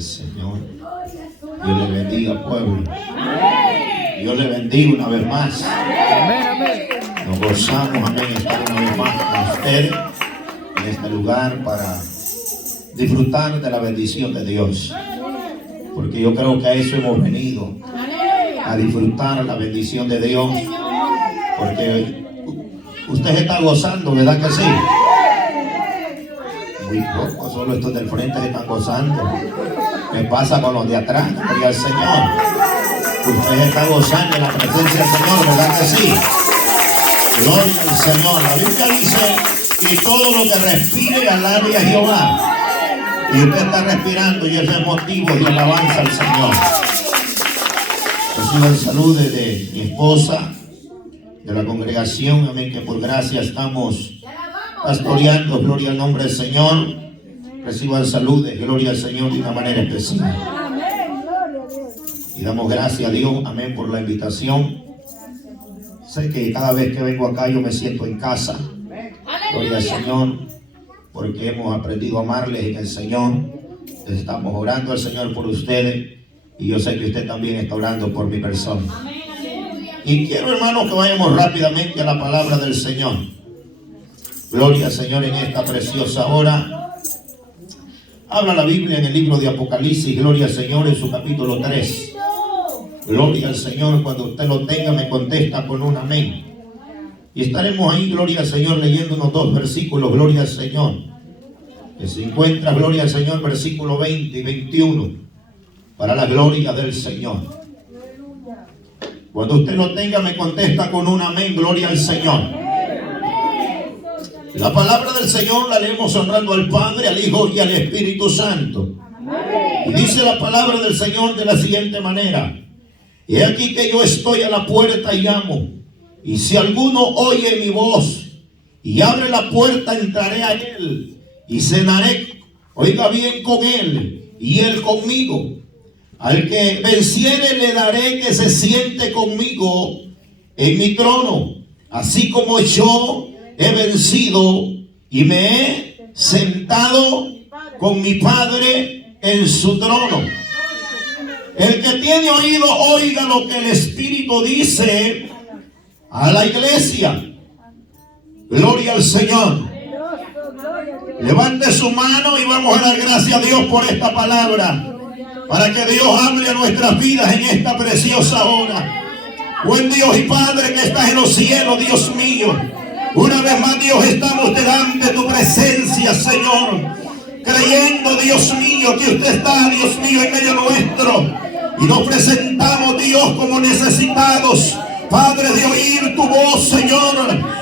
Señor, Dios le bendiga, pueblo. Dios le bendiga una vez más. Nos gozamos, amén, estar una vez más con ustedes en este lugar para disfrutar de la bendición de Dios, porque yo creo que a eso hemos venido, a disfrutar la bendición de Dios, porque usted se está gozando, ¿verdad que sí? Muy poco, solo estos del frente se están gozando. ¿Qué pasa con los de atrás? Gloria al Señor. Usted está gozando en la presencia del Señor, ¿verdad que sí? Gloria al Señor. La Biblia dice que todo lo que respire alabe a Jehová. Y usted está respirando y ese es motivo de alabanza al Señor. Recibo el saludo de mi esposa, de la congregación, amén, que por gracia estamos pastoreando. Gloria al nombre del Señor. Recibo el saludo de gloria al Señor de una manera especial. Y damos gracias a Dios, amén, por la invitación. Sé que cada vez que vengo acá yo me siento en casa. Gloria al Señor, porque hemos aprendido a amarles en el Señor. Estamos orando al Señor por ustedes. Y yo sé que usted también está orando por mi persona. Y quiero, hermanos, que vayamos rápidamente a la palabra del Señor. Gloria al Señor en esta preciosa hora. Habla la Biblia en el libro de Apocalipsis, gloria al Señor, en su capítulo 3. Gloria al Señor, cuando usted lo tenga me contesta con un amén. Y estaremos ahí, gloria al Señor, leyendo unos 2 versículos, gloria al Señor. Que se encuentra, gloria al Señor, versículo 20 y 21. Para la gloria del Señor. Cuando usted lo tenga me contesta con un amén, gloria al Señor. La palabra del Señor la leemos honrando al Padre, al Hijo y al Espíritu Santo. Y dice la palabra del Señor de la siguiente manera: he aquí que yo estoy a la puerta y llamo, y si alguno oye mi voz y abre la puerta, entraré a él y cenaré, oiga bien, con él y él conmigo. Al que venciere le daré que se siente conmigo en mi trono, así como yo he vencido y me he sentado con mi Padre en su trono. El que tiene oído, oiga lo que el Espíritu dice a la iglesia. Gloria al Señor. Levante su mano y vamos a dar gracias a Dios por esta palabra, para que Dios hable a nuestras vidas en esta preciosa hora. Buen Dios y Padre que estás en los cielos, Dios mío, una vez más, Dios, estamos delante de tu presencia, Señor, creyendo, Dios mío, que usted está, Dios mío, en medio nuestro. Y nos presentamos, Dios, como necesitados, Padre, de oír tu voz, Señor,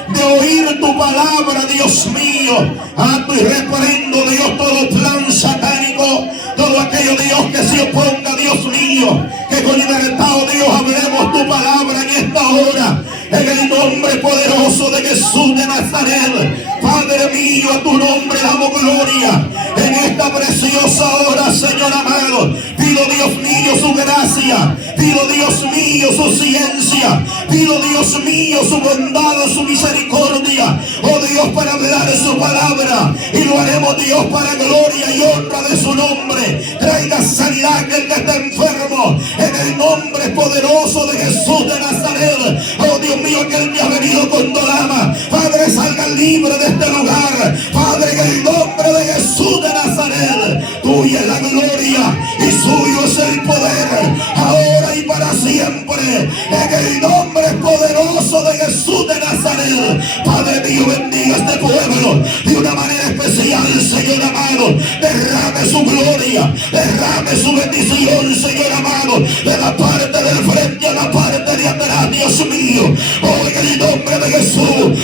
de oír tu palabra, Dios mío. Ato y reprendo, Dios, todo plan satánico, todo aquello, Dios, que se oponga, Dios mío, que con libertad, oh Dios, hablemos tu palabra en esta hora. En el nombre poderoso de Jesús de Nazaret, Padre mío, a tu nombre damos gloria. En esta preciosa hora, Señor amado, pido, Dios mío, su gracia, pido, Dios mío, su ciencia, pido, Dios mío, su bondad, su misericordia, oh Dios, para hablar su palabra, y lo haremos, Dios, para gloria y honra de su nombre. Traiga sanidad que el que está enfermo, en el nombre poderoso de Jesús de Nazaret. Oh Dios mío, aquel que ha venido con dolama, Padre, salga libre de este lugar, Padre, en el nombre de Jesús de Nazaret. Tuya es la gloria y suyo es el poder, ahora y para siempre, en el nombre poderoso de Jesús de Nazaret. Padre mío, bendiga este pueblo de una manera especial, Señor amado. Derrame su gloria, derrame su bendición, Señor amado, de la parte del frente a la parte de atrás, Dios mío. Oh, en el nombre de Jesús,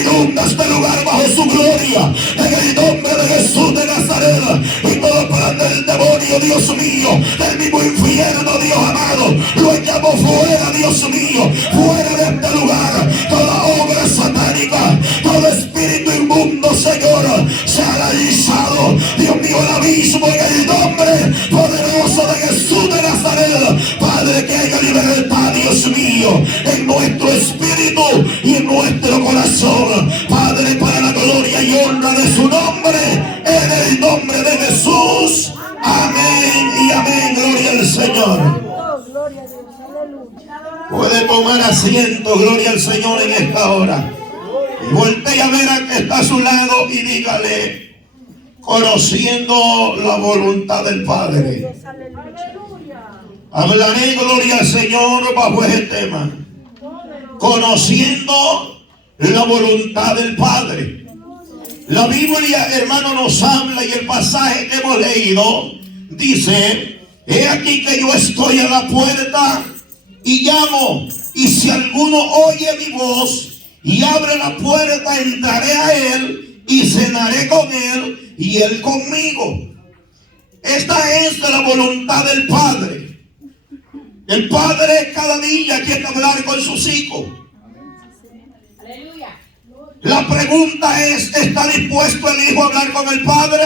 inunda este lugar bajo su gloria, en el nombre de Jesús de Nazaret. Y todo plan del demonio, Dios mío, del mismo infierno, Dios amado, lo echamos fuera, Dios mío, fuera de este lugar. Toda obra satánica, todo espíritu inmundo, Señor, se ha analizado, Dios mío, el abismo, en el nombre poderoso de Jesús de Nazaret. Padre, que haya libertad, Dios mío, en nuestro espíritu y en nuestro corazón, Padre, para la gloria y honra de su nombre, en el nombre de Jesús. Amén y al Señor. Puede tomar asiento, gloria al Señor en esta hora. Y voltea a ver a que está a su lado y dígale, conociendo la voluntad del Padre. Hablaré, gloria al Señor, bajo ese tema. Conociendo la voluntad del Padre. La Biblia, hermano, nos habla, y el pasaje que hemos leído dice: he aquí que yo estoy a la puerta y llamo, y si alguno oye mi voz y abre la puerta, entraré a él y cenaré con él y él conmigo. Esta es la voluntad del Padre. El Padre cada día quiere hablar con sus hijos. La pregunta es, ¿está dispuesto el hijo a hablar con el Padre?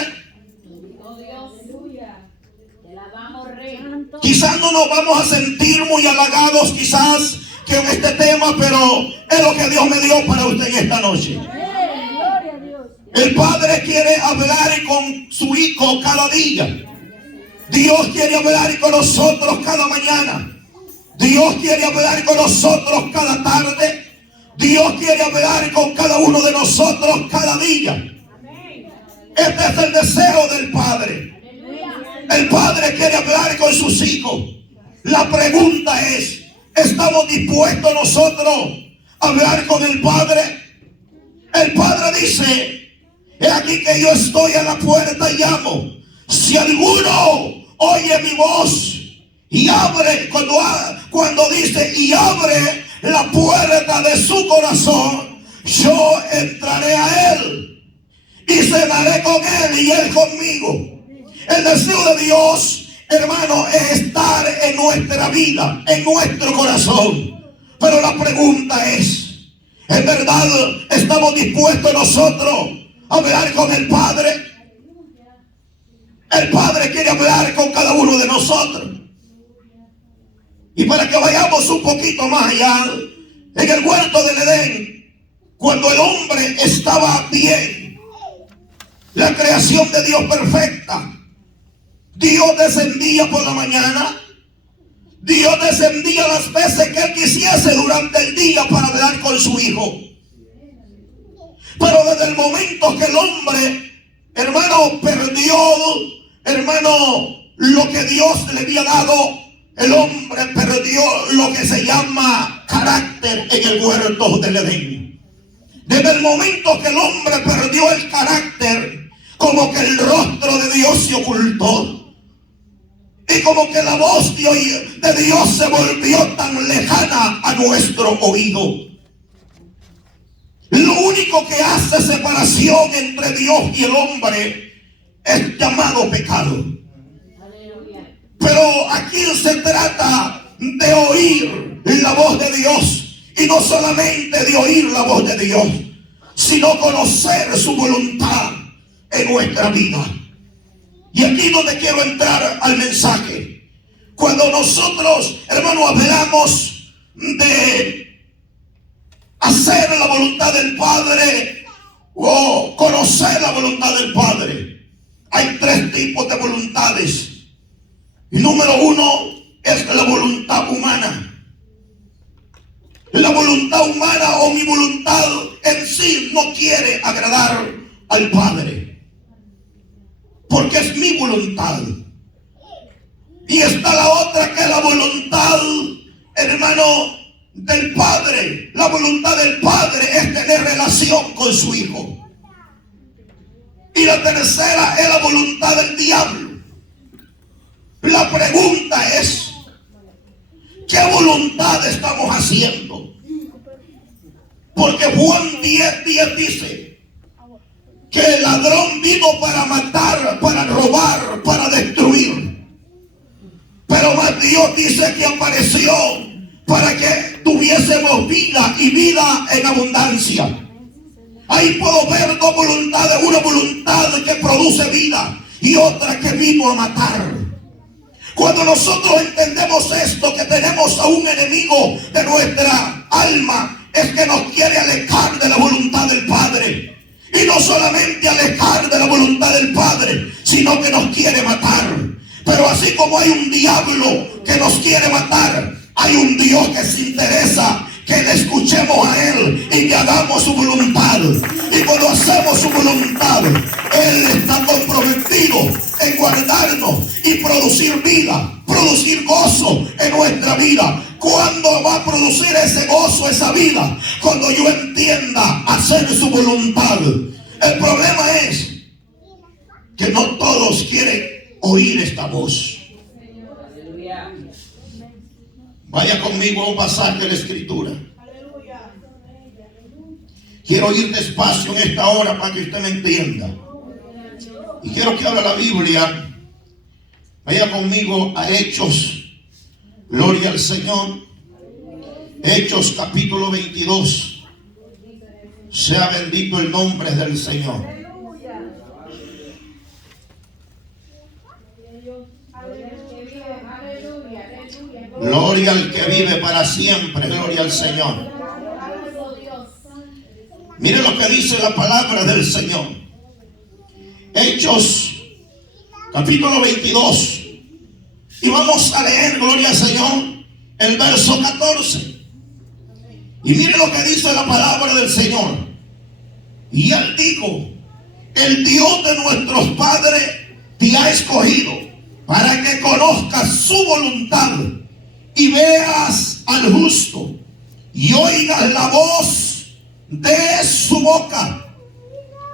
Quizás no nos vamos a sentir muy halagados quizás que en este tema, pero es lo que Dios me dio para usted en esta noche. El Padre quiere hablar con su hijo cada día. Dios quiere hablar con nosotros cada mañana. Dios quiere hablar con nosotros cada tarde. Dios quiere hablar con cada uno de nosotros cada día. Este es el deseo del Padre. El Padre quiere hablar con sus hijos. La pregunta es, ¿estamos dispuestos nosotros a hablar con el Padre? El Padre dice: he aquí que yo estoy a la puerta y llamo. Si alguno oye mi voz y abre, cuando dice y abre la puerta de su corazón, yo entraré a él y cenaré con él y él conmigo. El deseo de Dios, hermano, es estar en nuestra vida, en nuestro corazón. Pero la pregunta es, ¿en verdad estamos dispuestos nosotros a hablar con el Padre? El Padre quiere hablar con cada uno de nosotros. Y para que vayamos un poquito más allá, en el huerto del Edén, cuando el hombre estaba bien, la creación de Dios perfecta, Dios descendía por la mañana, Dios descendía las veces que él quisiese durante el día para hablar con su hijo. Pero desde el momento que el hombre, hermano, perdió, hermano, lo que Dios le había dado, el hombre perdió lo que se llama carácter en el huerto del Edén. Desde el momento que el hombre perdió el carácter, como que el rostro de Dios se ocultó. Y como que la voz de Dios se volvió tan lejana a nuestro oído. Lo único que hace separación entre Dios y el hombre es llamado pecado. Pero aquí se trata de oír la voz de Dios. Y no solamente de oír la voz de Dios, sino conocer su voluntad en nuestra vida. Y aquí donde quiero entrar al mensaje. Cuando nosotros, hermano, hablamos de hacer la voluntad del Padre o conocer la voluntad del Padre, hay tres tipos de voluntades. Y número uno es la voluntad humana. La voluntad humana o mi voluntad en sí no quiere agradar al Padre, porque es mi voluntad. Y está la otra, que es la voluntad, hermano, del Padre. La voluntad del Padre es tener relación con su Hijo. Y la tercera es la voluntad del diablo. La pregunta es, ¿qué voluntad estamos haciendo? Porque Juan 10:10 dice que el ladrón vino para matar, para robar, para destruir. Pero más Dios dice que apareció para que tuviésemos vida y vida en abundancia. Ahí puedo ver dos voluntades, una voluntad que produce vida y otra que vino a matar. Cuando nosotros entendemos esto, que tenemos a un enemigo de nuestra alma, es que nos quiere alejar de la voluntad del Padre. Y no solamente alejar de la voluntad del Padre, sino que nos quiere matar. Pero así como hay un diablo que nos quiere matar, hay un Dios que se interesa que le escuchemos a Él y que hagamos su voluntad. Y cuando hacemos su voluntad, Él está comprometido en guardarnos y producir vida, producir gozo en nuestra vida. ¿Cuándo va a producir ese gozo, esa vida? Cuando yo entienda hacer su voluntad. El problema es que no todos quieren oír esta voz. Vaya conmigo a un pasaje de la Escritura. Quiero ir despacio en esta hora para que usted me entienda. Y quiero que abra la Biblia. Vaya conmigo a Hechos. Gloria al Señor. Hechos capítulo 22. Sea bendito el nombre del Señor. Gloria al que vive para siempre. Gloria al Señor. Mire lo que dice la palabra del Señor. Hechos capítulo 22. Y vamos a leer, gloria al Señor, el verso 14. Y mire lo que dice la palabra del Señor. Y Él dijo: el Dios de nuestros padres te ha escogido para que conozcas su voluntad y veas al justo y oigas la voz de su boca.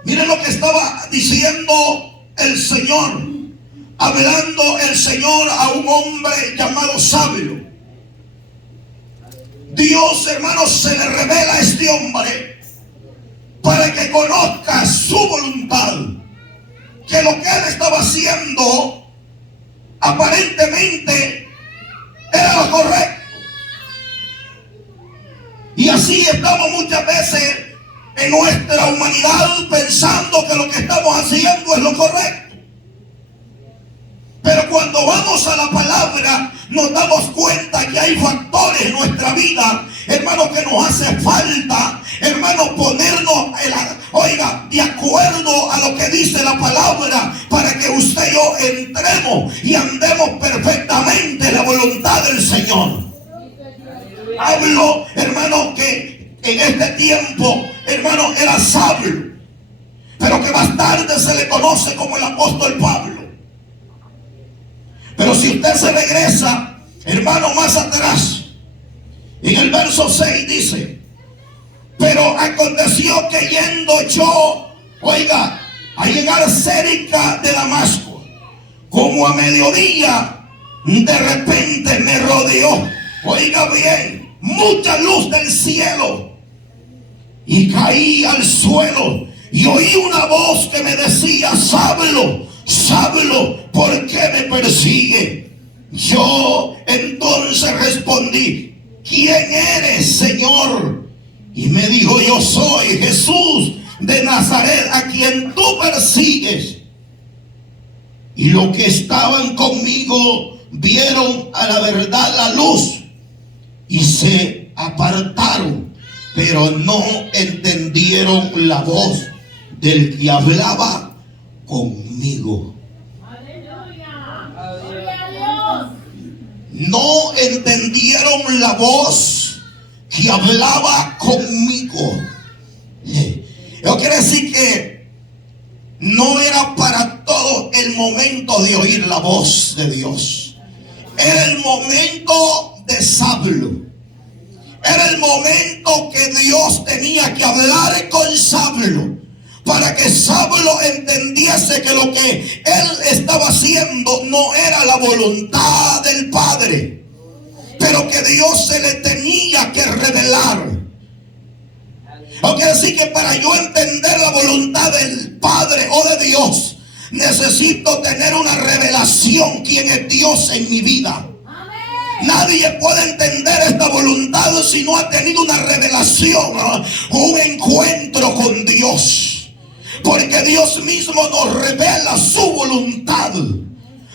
Miren lo que estaba diciendo el Señor, hablando el Señor a un hombre llamado Saulo. Dios, hermanos, se le revela a este hombre para que conozca su voluntad, que lo que él estaba haciendo aparentemente era lo correcto. Y así estamos muchas veces en nuestra humanidad pensando que lo que estamos haciendo es lo correcto. Pero cuando vamos a la palabra nos damos cuenta que hay factores en nuestra vida, hermano, que nos hace falta, hermano, ponernos de acuerdo a lo que dice la palabra, para que usted y yo entremos y andemos perfectamente en la voluntad del Señor. Hablo, hermano, que en este tiempo, hermano, era Saulo, pero que más tarde se le conoce como el apóstol Pablo. Pero si usted se regresa, hermano, más atrás, en el verso 6 dice: pero aconteció que yendo yo, a llegar cerca de Damasco, como a mediodía, de repente me rodeó, oiga bien, mucha luz del cielo, y caí al suelo y oí una voz que me decía: Saulo, Saulo, ¿por qué me persigue? Yo entonces respondí: ¿quién eres, Señor? Y me dijo: yo soy Jesús de Nazaret, a quien tú persigues. Y los que estaban conmigo vieron a la verdad la luz y se apartaron, pero no entendieron la voz del que hablaba conmigo. No entendieron la voz que hablaba conmigo. Eso quiere decir que no era para todo el momento de oír la voz de Dios. Era el momento de Saulo. Era el momento que Dios tenía que hablar con Saulo, para que Saulo entendiese que lo que él estaba haciendo no era la voluntad del Padre, pero que Dios se le tenía que revelar. No quiere decir que para yo entender la voluntad del Padre o de Dios, necesito tener una revelación quién es Dios en mi vida. Nadie puede entender esta voluntad si no ha tenido una revelación, un encuentro con Dios. Porque Dios mismo nos revela su voluntad.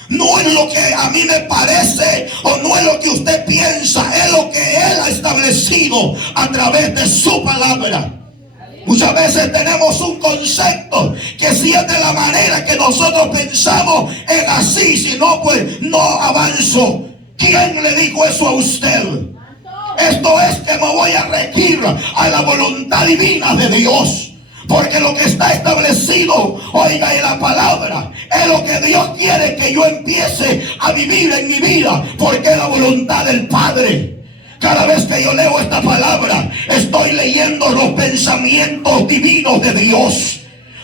No es lo que a mí me parece o no es lo que usted piensa, es lo que Él ha establecido a través de su palabra. Muchas veces tenemos un concepto que si es de la manera que nosotros pensamos es así, si no pues no avanzo. ¿Quién le dijo eso a usted? Esto es que me voy a regir a la voluntad divina de Dios. Porque lo que está establecido, oiga, en la palabra, es lo que Dios quiere que yo empiece a vivir en mi vida. Porque es la voluntad del Padre. Cada vez que yo leo esta palabra, estoy leyendo los pensamientos divinos de Dios.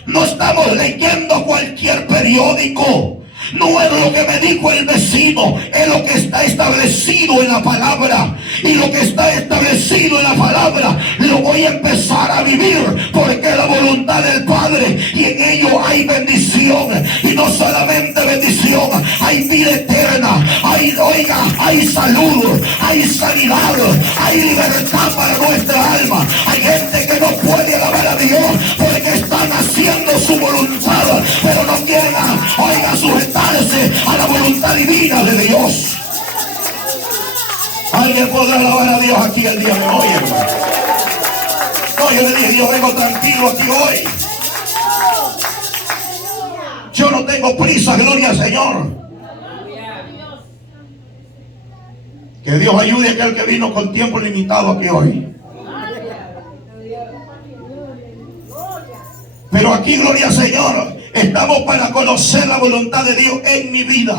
No estamos leyendo cualquier periódico. No es lo que me dijo el vecino, es lo que está establecido en la palabra. Y lo que está establecido en la palabra lo voy a empezar a vivir, porque es la voluntad del Padre y en ello hay bendición. Y no solamente bendición, hay vida eterna, hay salud, hay sanidad, hay libertad para nuestra alma. Hay gente que no puede alabar a Dios porque están haciendo su voluntad, pero no quieren, sujetarse a la voluntad divina de Dios. ¿Alguien podrá alabar a Dios aquí el día de hoy, hermano? No, yo le dije, yo vengo tranquilo aquí hoy. Yo no tengo prisa, gloria al Señor. Que Dios ayude a aquel que vino con tiempo limitado aquí hoy. Pero aquí, gloria al Señor, estamos para conocer la voluntad de Dios en mi vida.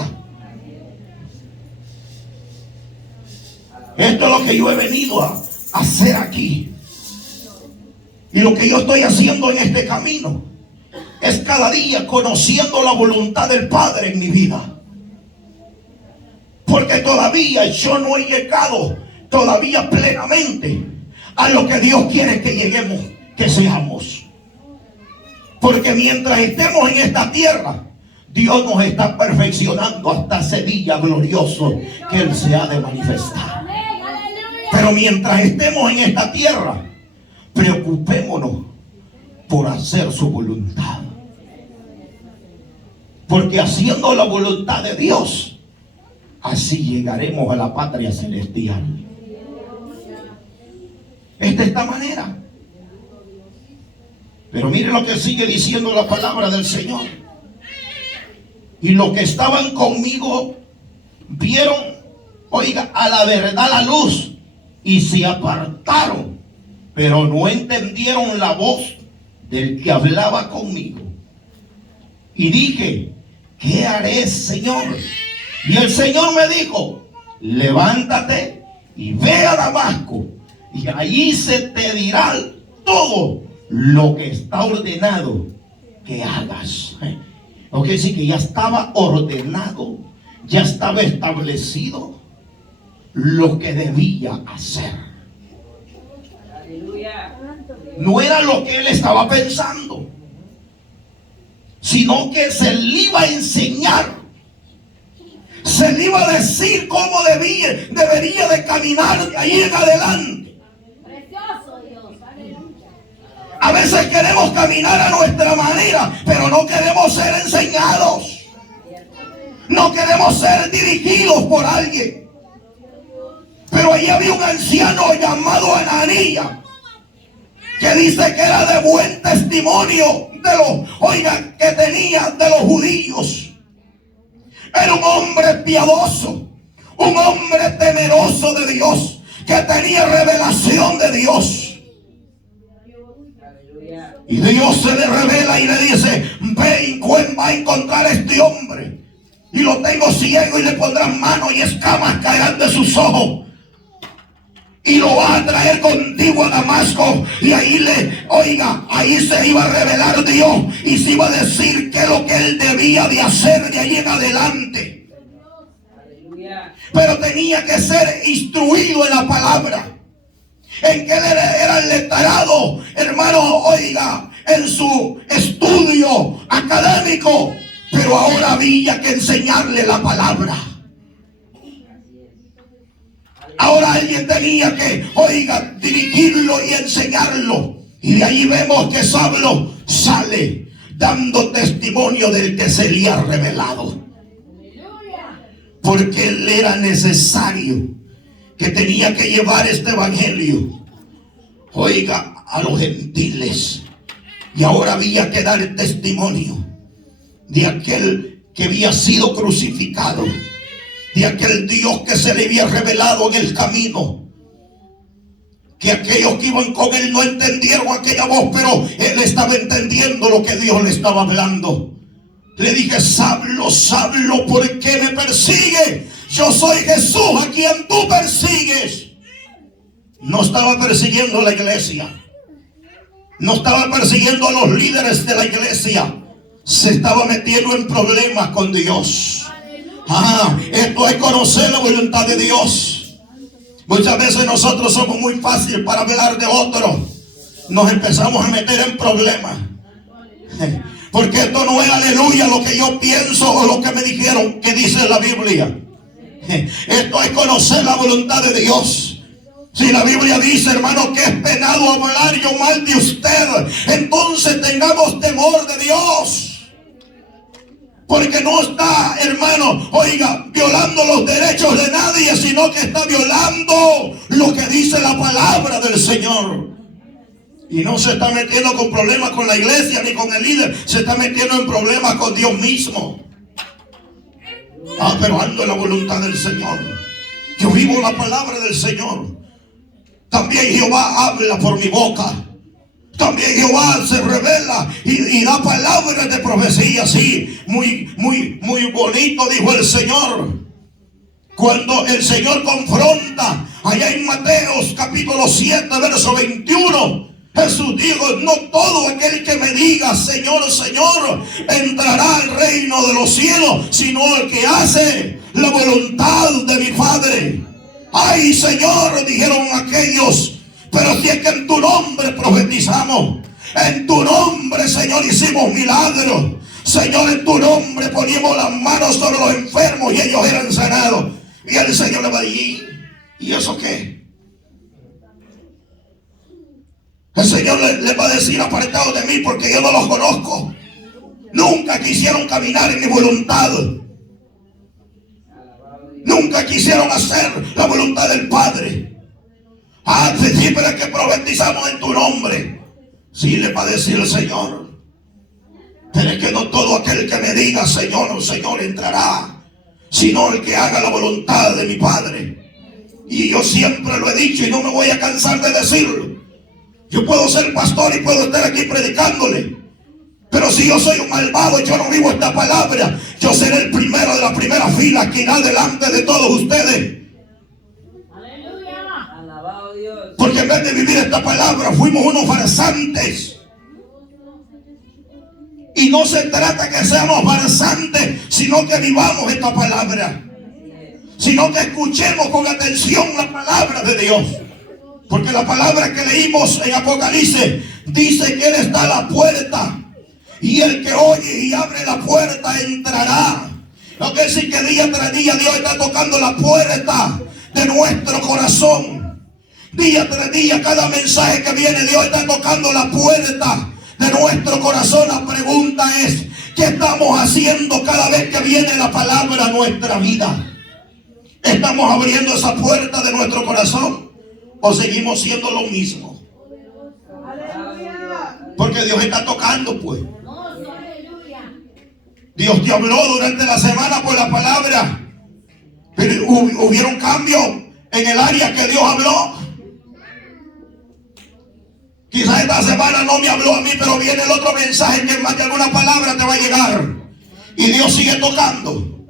Esto es lo que yo he venido a hacer aquí. Y lo que yo estoy haciendo en este camino es cada día conociendo la voluntad del Padre en mi vida. Porque todavía yo no he llegado todavía plenamente a lo que Dios quiere que lleguemos, que seamos. Porque mientras estemos en esta tierra, Dios nos está perfeccionando hasta ese día glorioso que Él se ha de manifestar. Pero mientras estemos en esta tierra, preocupémonos por hacer su voluntad. Porque haciendo la voluntad de Dios, así llegaremos a la patria celestial. Es de esta manera. Pero mire lo que sigue diciendo la palabra del Señor. Y los que estaban conmigo vieron, oiga, a la verdad la luz y se apartaron, pero no entendieron la voz del que hablaba conmigo. Y dije, ¿qué haré, Señor? Y el Señor me dijo, levántate y ve a Damasco, y allí se te dirá todo lo que está ordenado que hagas. No quiere decir que ya estaba ordenado, ya estaba establecido lo que debía hacer. No era lo que él estaba pensando, sino que se le iba a enseñar, se le iba a decir cómo debería de caminar de ahí en adelante. A veces queremos caminar a nuestra manera, pero no queremos ser enseñados. No queremos ser dirigidos por alguien. Pero ahí había un anciano llamado Ananías, que dice que era de buen testimonio que tenía de los judíos. Era un hombre piadoso, un hombre temeroso de Dios, que tenía revelación de Dios. Y Dios se le revela y le dice, ve, va a encontrar a este hombre, y lo tengo ciego, y le pondrán manos y escamas caerán de sus ojos, y lo va a traer contigo a Damasco. Y ahí ahí se iba a revelar Dios, y se iba a decir qué es lo que él debía de hacer de ahí en adelante. Pero tenía que ser instruido en la palabra, en que él era letrado, hermano, en su estudio académico, pero ahora había que enseñarle la palabra. Ahora alguien tenía que, dirigirlo y enseñarlo. Y de ahí vemos que Saulo sale dando testimonio del que se le ha revelado. Porque él era necesario, que tenía que llevar este evangelio, a los gentiles. Y ahora había que dar el testimonio de aquel que había sido crucificado, de aquel Dios que se le había revelado en el camino, que aquellos que iban con él no entendieron aquella voz, pero él estaba entendiendo lo que Dios le estaba hablando. Le dije: Saulo, Saulo, ¿por qué me persigue? Yo soy Jesús a quien tú persigues. No estaba persiguiendo a la iglesia, no estaba persiguiendo a los líderes de la iglesia, se estaba metiendo en problemas con Dios. Esto es conocer la voluntad de Dios. Muchas veces nosotros somos muy fáciles para hablar de otros. Nos empezamos a meter en problemas, porque esto no es, aleluya, lo que yo pienso o lo que me dijeron que dice la Biblia. Esto es conocer la voluntad de Dios. Si la Biblia dice, hermano, que es penado hablar yo mal de usted, entonces tengamos temor de Dios. Porque no está, hermano, oiga, violando los derechos de nadie, sino que está violando lo que dice la palabra del Señor. Y no se está metiendo con problemas con la iglesia ni con el líder, se está metiendo en problemas con Dios mismo. Pero ando en la voluntad del Señor. Yo vivo la palabra del Señor. También Jehová habla por mi boca. También Jehová se revela y da palabras de profecía. Sí, muy bonito, dijo el Señor. Cuando el Señor confronta allá en Mateos capítulo 7 verso 21, Jesús dijo: no todo aquel que me diga Señor, Señor, entrará al reino de los cielos, sino el que hace la voluntad de mi Padre. Ay, Señor, dijeron aquellos, pero si es que en tu nombre profetizamos, en tu nombre, Señor, hicimos milagros, Señor, en tu nombre poníamos las manos sobre los enfermos y ellos eran sanados. Y el Señor le va a decir: ¿y eso qué? El Señor le va a decir: apartados de mí, porque yo no los conozco. Nunca quisieron caminar en mi voluntad. Nunca quisieron hacer la voluntad del Padre. Sí, pero es que profetizamos en tu nombre. Sí, le va a decir el Señor: pero es que no todo aquel que me diga Señor, oh Señor, entrará, sino el que haga la voluntad de mi Padre. Y yo siempre lo he dicho y no me voy a cansar de decirlo. Yo puedo ser pastor y puedo estar aquí predicándole, pero si yo soy un malvado y yo no vivo esta palabra, yo seré el primero de la primera fila que irá delante de todos ustedes. Aleluya. Alabado Dios. Porque en vez de vivir esta palabra, fuimos unos farsantes. Y no se trata que seamos farsantes, sino que vivamos esta palabra, sino que escuchemos con atención la palabra de Dios. Porque la palabra que leímos en Apocalipsis dice que Él está a la puerta, y el que oye y abre la puerta entrará. Lo que decir que día tras día Dios está tocando la puerta de nuestro corazón. Día tras día, cada mensaje que viene, Dios está tocando la puerta de nuestro corazón. La pregunta es: ¿qué estamos haciendo cada vez que viene la palabra a nuestra vida? ¿Estamos abriendo esa puerta de nuestro corazón o seguimos siendo lo mismo? Porque Dios está tocando, pues. Dios te habló durante la semana por la palabra, pero hubieron cambios en el área que Dios habló. Quizás esta semana no me habló a mí, pero viene el otro mensaje que más de alguna palabra te va a llegar. Y Dios sigue tocando.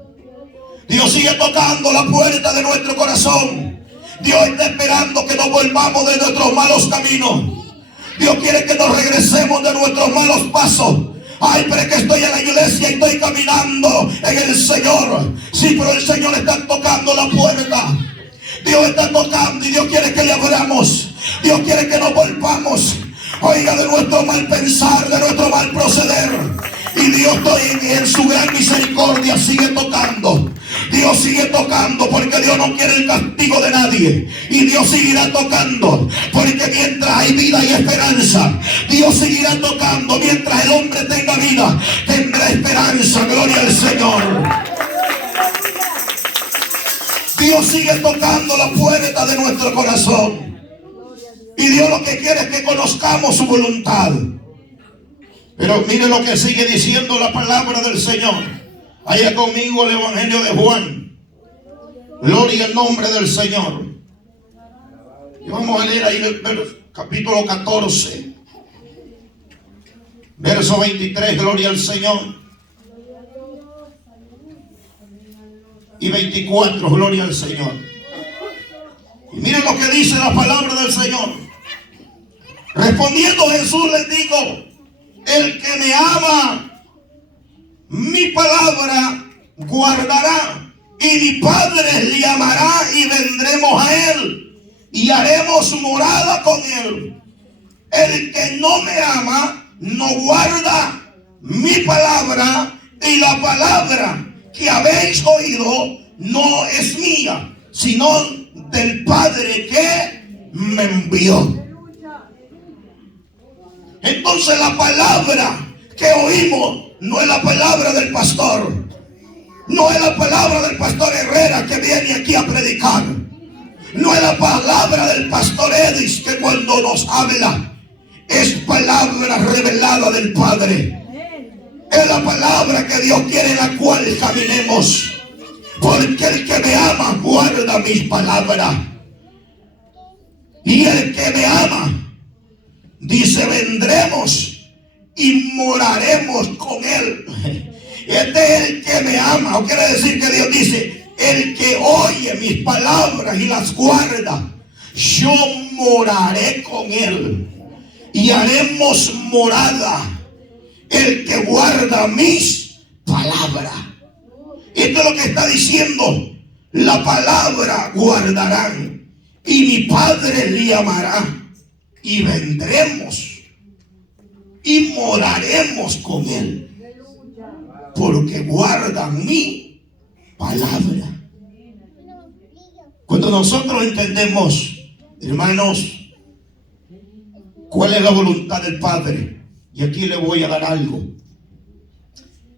Dios sigue tocando la puerta de nuestro corazón. Dios está esperando que nos volvamos de nuestros malos caminos. Dios quiere que nos regresemos de nuestros malos pasos. Ay, pero es que estoy en la iglesia y estoy caminando en el Señor. Sí, pero el Señor está tocando la puerta. Dios está tocando y Dios quiere que le abramos. Dios quiere que nos volvamos, oiga, de nuestro mal pensar, de nuestro mal proceder. Y Dios en su gran misericordia sigue tocando. Dios sigue tocando, porque Dios no quiere el castigo de nadie. Y Dios seguirá tocando, porque mientras hay vida y esperanza, Dios seguirá tocando. Mientras el hombre tenga vida, tendrá esperanza. Gloria al Señor. Dios sigue tocando la puerta de nuestro corazón. Y Dios lo que quiere es que conozcamos su voluntad. Pero mire lo que sigue diciendo la palabra del Señor. Vaya conmigo el Evangelio de Juan. Gloria al nombre del Señor. Y vamos a leer ahí el capítulo 14. Verso 23, gloria al Señor. Y 24, gloria al Señor. Y miren lo que dice la palabra del Señor. Respondiendo Jesús les dijo: el que me ama, mi palabra guardará, y mi Padre le amará, y vendremos a él, y haremos morada con él. El que no me ama, no guarda mi palabra, y la palabra que habéis oído no es mía, sino del Padre que me envió. Entonces la palabra que oímos no es la palabra del pastor, no es la palabra del pastor Herrera que viene aquí a predicar, no es la palabra del pastor Edis que cuando nos habla es palabra revelada del Padre. Es la palabra que Dios quiere en la cual caminemos. Porque el que me ama guarda mis palabras. Y el que me ama, dice, vendremos y moraremos con él. Este es el que me ama. O quiere decir que Dios dice: el que oye mis palabras y las guarda, yo moraré con él y haremos morada. El que guarda mis palabras. Esto es lo que está diciendo: la palabra guardarán, y mi Padre le amará, y vendremos y moraremos con él, porque guardan mi palabra. Cuando nosotros entendemos, hermanos, cuál es la voluntad del Padre, y aquí le voy a dar algo.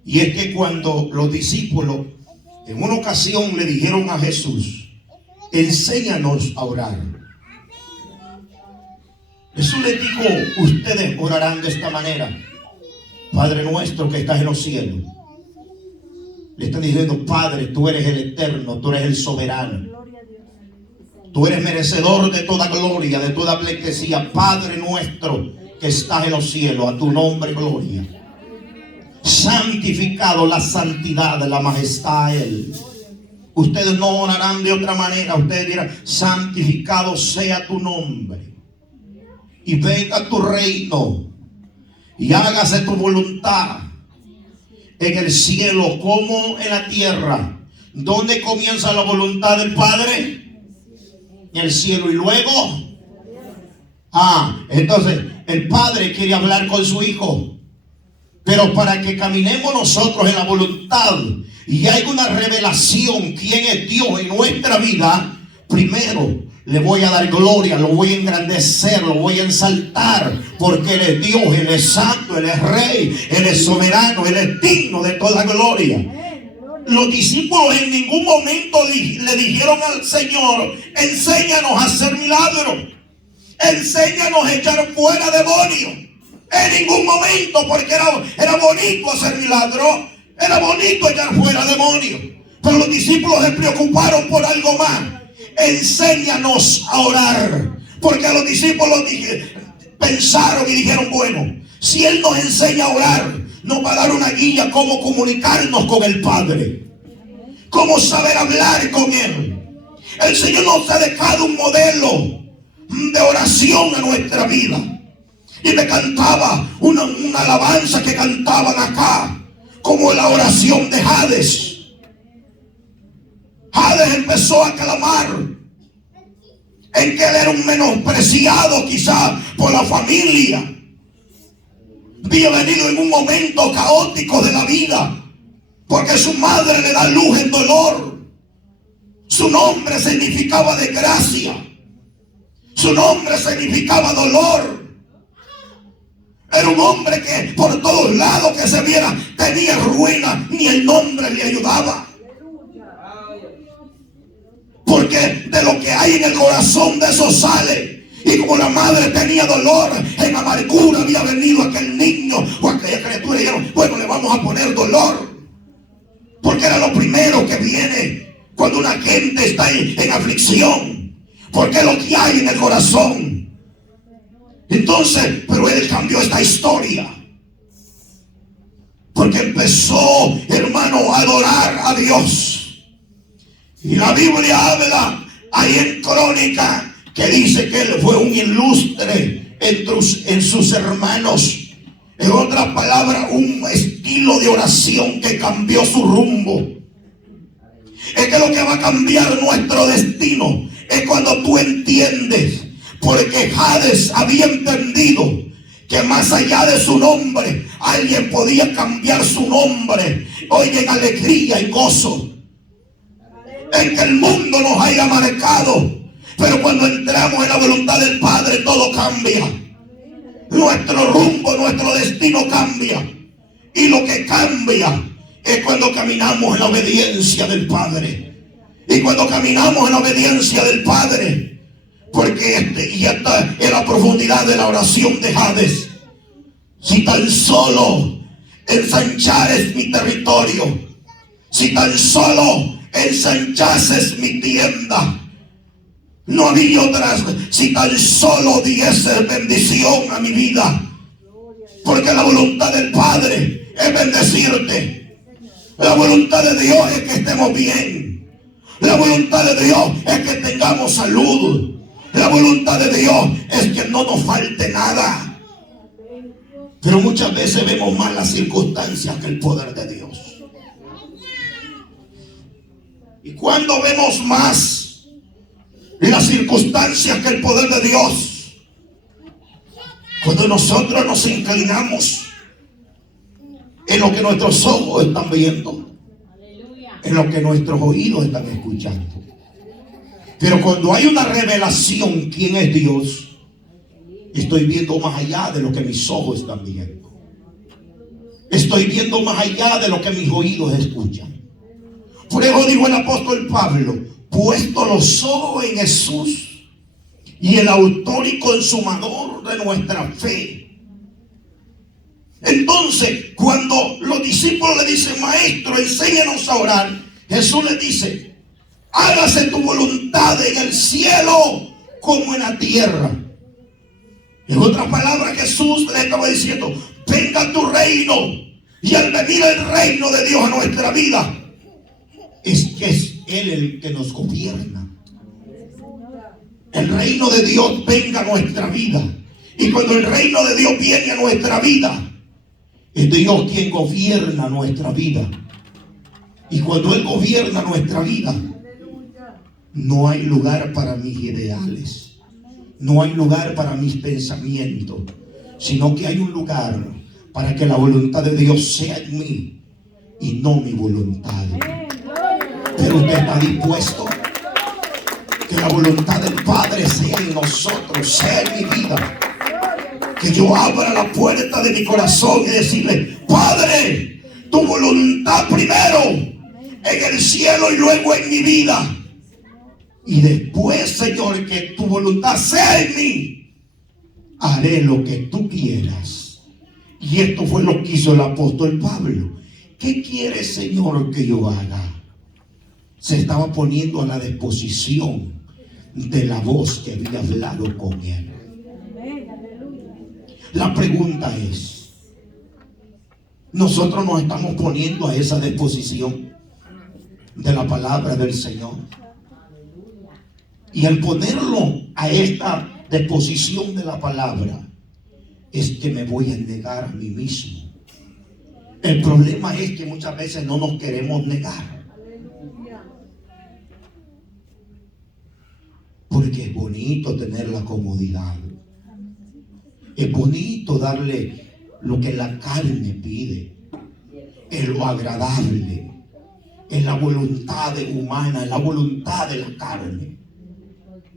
Y es que cuando los discípulos en una ocasión le dijeron a Jesús: enséñanos a orar, Jesús les dijo: ustedes orarán de esta manera: Padre nuestro que estás en los cielos. Le están diciendo: Padre, tú eres el eterno, tú eres el soberano, tú eres merecedor de toda gloria, de toda pleitesía. Padre nuestro que estás en los cielos, a tu nombre gloria. Santificado, la santidad, la majestad a él. Ustedes no orarán de otra manera. Ustedes dirán: santificado sea tu nombre, y venga tu reino, y hágase tu voluntad en el cielo como en la tierra. ¿Dónde comienza la voluntad del Padre? En el cielo. Y luego, entonces el Padre quiere hablar con su Hijo. Pero para que caminemos nosotros en la voluntad y haya una revelación quién es Dios en nuestra vida, primero le voy a dar gloria, lo voy a engrandecer, lo voy a ensaltar, porque Él es Dios, Él es santo, Él es Rey, Él es soberano, Él es digno de toda gloria. Los discípulos en ningún momento le dijeron al Señor: enséñanos a hacer milagros, enséñanos a echar fuera demonios. En ningún momento, porque era bonito hacer milagros, era bonito echar fuera demonios. Pero los discípulos se preocuparon por algo más: enséñanos a orar. Porque a los discípulos pensaron y dijeron: bueno, si Él nos enseña a orar, nos va a dar una guía cómo comunicarnos con el Padre, cómo saber hablar con Él. El Señor nos ha dejado un modelo de oración a nuestra vida. Y me cantaba una alabanza que cantaban acá, como la oración de Hades. Hades empezó a clamar en que él era un menospreciado quizá por la familia. Había venido en un momento caótico de la vida, porque su madre le da luz en dolor. Su nombre significaba desgracia, su nombre significaba dolor. Era un hombre que por todos lados que se viera tenía ruina, ni el nombre le ayudaba. Porque de lo que hay en el corazón de eso sale. Y como la madre tenía dolor, en amargura había venido aquel niño o aquella criatura y dijeron, bueno, le vamos a poner dolor. Porque era lo primero que viene cuando una gente está en aflicción. Porque es lo que hay en el corazón. Entonces, pero él cambió esta historia. Porque empezó, hermano, a adorar a Dios. Y la Biblia habla ahí en Crónica que dice que él fue un ilustre en sus hermanos. En otras palabras, un estilo de oración que cambió su rumbo. Es que lo que va a cambiar nuestro destino es cuando tú entiendes. Porque Hades había entendido que más allá de su nombre, alguien podía cambiar su nombre. Oye, en alegría y gozo. En que el mundo nos haya marcado. Pero cuando entramos en la voluntad del Padre, todo cambia. Nuestro rumbo, nuestro destino cambia. Y lo que cambia es cuando caminamos en la obediencia del Padre. Y cuando caminamos en la obediencia del Padre. Porque esta es la profundidad de la oración de Hades. Si tan solo ensanchares mi territorio, si tan solo ensanchases mi tienda, no había otras, si tan solo dieses bendición a mi vida. Porque la voluntad del Padre es bendecirte. La voluntad de Dios es que estemos bien. La voluntad de Dios es que tengamos salud. La voluntad de Dios es que no nos falte nada. Pero muchas veces vemos más las circunstancias que el poder de Dios. Y cuando vemos más las circunstancias que el poder de Dios, cuando nosotros nos inclinamos en lo que nuestros ojos están viendo, en lo que nuestros oídos están escuchando. Pero cuando hay una revelación quién es Dios, estoy viendo más allá de lo que mis ojos están viendo. Estoy viendo más allá de lo que mis oídos escuchan. Por eso dijo el apóstol Pablo, puesto los ojos en Jesús y el autor y consumador de nuestra fe. Entonces, cuando los discípulos le dicen, maestro, enséñanos a orar, Jesús les dice, hágase tu voluntad en el cielo como en la tierra. En otras palabras, Jesús le estaba diciendo, venga tu reino. Y al venir el reino de Dios a nuestra vida, es que es Él el que nos gobierna. El reino de Dios venga a nuestra vida. Y cuando el reino de Dios viene a nuestra vida, es Dios quien gobierna nuestra vida. Y cuando Él gobierna nuestra vida, no hay lugar para mis ideales, no hay lugar para mis pensamientos, sino que hay un lugar para que la voluntad de Dios sea en mí y no mi voluntad. Pero usted está dispuesto que la voluntad del Padre sea en nosotros, sea en mi vida. Que yo abra la puerta de mi corazón y decirle, Padre, tu voluntad primero en el cielo y luego en mi vida. Y después, Señor, que tu voluntad sea en mí. Haré lo que tú quieras. Y esto fue lo que hizo el apóstol Pablo. ¿Qué quieres, Señor, que yo haga? Se estaba poniendo a la disposición de la voz que había hablado con él. La pregunta es, ¿nosotros nos estamos poniendo a esa disposición de la palabra del Señor? Y al ponerlo a esta disposición de la palabra, es que me voy a negar a mí mismo. El problema es que muchas veces no nos queremos negar. Porque es bonito tener la comodidad. Es bonito darle lo que la carne pide. Es lo agradable. Es la voluntad humana, es la voluntad de la carne.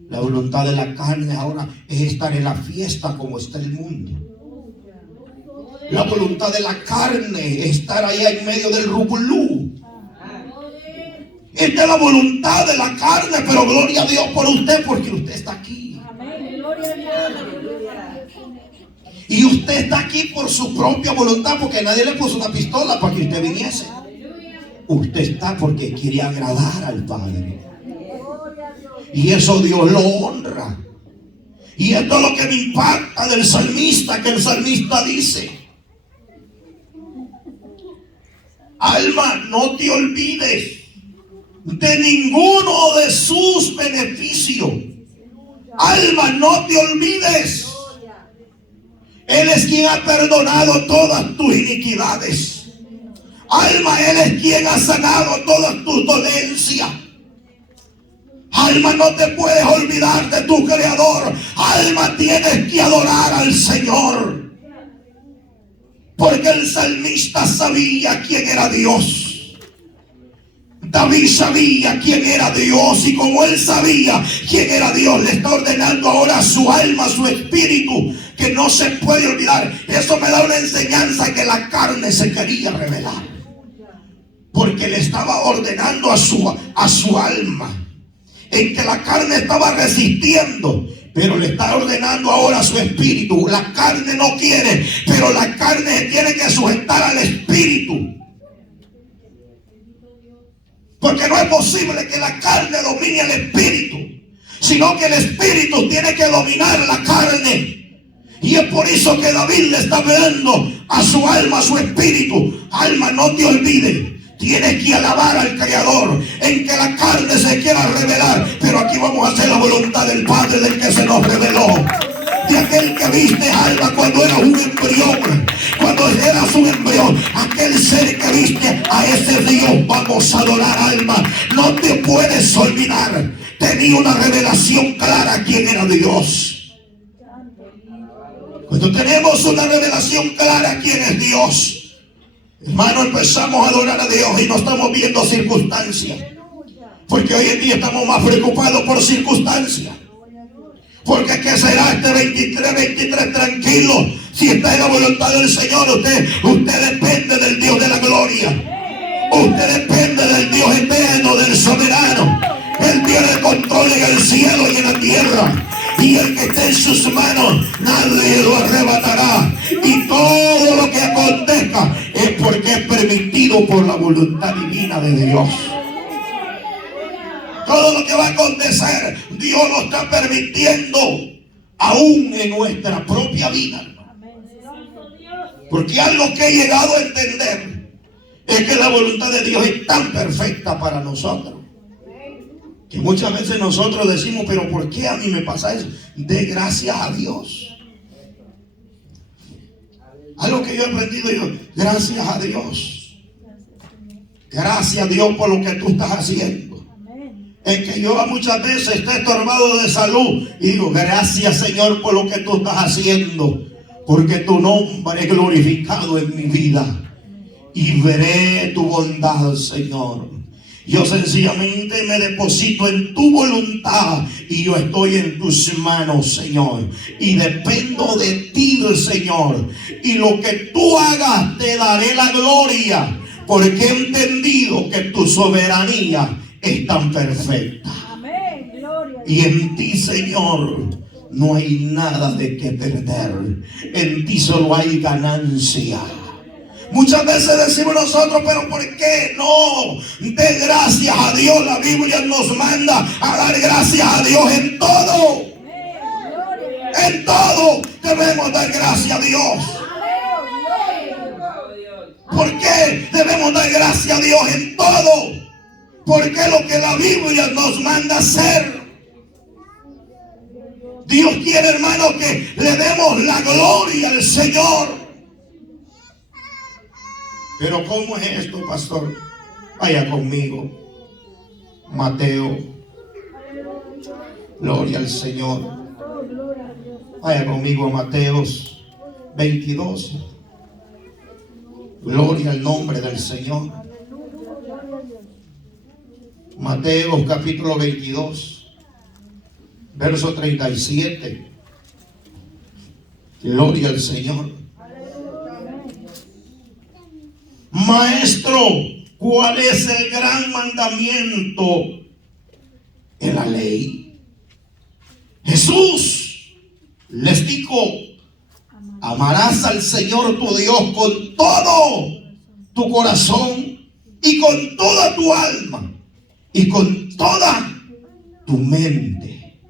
La voluntad de la carne ahora es estar en la fiesta como está el mundo. La voluntad de la carne es estar allá en medio del rubulú. Esta es la voluntad de la carne, pero gloria a Dios por usted, porque usted está aquí. Y usted está aquí por su propia voluntad, porque nadie le puso una pistola para que usted viniese. Usted está porque quiere agradar al Padre. Y eso Dios lo honra. Y esto es lo que me impacta del salmista, que el salmista dice: alma, no te olvides de ninguno de sus beneficios. Alma, no te olvides. Él es quien ha perdonado todas tus iniquidades. Alma, Él es quien ha sanado todas tus dolencias. Alma, no te puedes olvidar de tu Creador. Alma, tienes que adorar al Señor. Porque el salmista sabía quién era Dios. David sabía quién era Dios, y como él sabía quién era Dios, le está ordenando ahora a su alma, a su espíritu, que no se puede olvidar. Eso me da una enseñanza que la carne se quería revelar, porque le estaba ordenando a su alma, en que la carne estaba resistiendo, pero le está ordenando ahora a su espíritu. La carne no quiere, pero la carne tiene que sujetar al espíritu. Porque no es posible que la carne domine al espíritu, sino que el espíritu tiene que dominar la carne. Y es por eso que David le está hablando a su alma, a su espíritu: alma, no te olvides. Tienes que alabar al Creador, en que la carne se quiera revelar, pero aquí vamos a hacer la voluntad del Padre, del que se nos reveló. De aquel que viste, alma, cuando eras un embrión, cuando eras un embrión, aquel ser que viste, a ese Dios vamos a adorar, alma. No te puedes olvidar. Tenía una revelación clara quién era Dios. Cuando tenemos una revelación clara quién es Dios, hermano, empezamos a adorar a Dios y no estamos viendo circunstancias. Porque hoy en día estamos más preocupados por circunstancias. Porque ¿qué será este 23 tranquilo? Si está en la voluntad del Señor, usted depende del Dios de la gloria. Usted depende del Dios eterno, del soberano. Él tiene control en el cielo y en la tierra. Y el que esté en sus manos, nadie lo arrebatará. Y todo lo que acontezca es porque es permitido por la voluntad divina de Dios. Todo lo que va a acontecer, Dios lo está permitiendo, aún en nuestra propia vida. Porque algo que he llegado a entender es que la voluntad de Dios es tan perfecta para nosotros, que muchas veces nosotros decimos: pero ¿por qué a mí me pasa eso? De gracias a Dios. Algo que yo he aprendido, gracias a Dios. Gracias a Dios por lo que tú estás haciendo. Es que yo muchas veces estoy estorbado de salud y digo: gracias, Señor, por lo que tú estás haciendo, porque tu nombre es glorificado en mi vida y veré tu bondad, Señor. Yo sencillamente me deposito en tu voluntad y yo estoy en tus manos, Señor, y dependo de ti, Señor, y lo que tú hagas te daré la gloria, porque he entendido que tu soberanía es tan perfecta. Amén. Gloria. Y en ti, Señor, no hay nada de que perder. En ti solo hay ganancia. Muchas veces decimos nosotros: pero ¿por qué no? De gracias a Dios. La Biblia nos manda a dar gracias a Dios en todo. En todo debemos dar gracias a Dios. ¿Por qué debemos dar gracias a Dios en todo? Porque es lo que la Biblia nos manda hacer. Dios quiere, hermano, que le demos la gloria al Señor. Pero ¿cómo es esto, pastor? Vaya conmigo. Mateo. Gloria al Señor. Vaya conmigo a Mateos 22. Gloria al nombre del Señor. Mateo capítulo 22, verso 37. Gloria al Señor. Maestro, ¿cuál es el gran mandamiento en la ley? Jesús les dijo: Amarás al Señor tu Dios con todo tu corazón y con toda tu alma y con toda tu mente.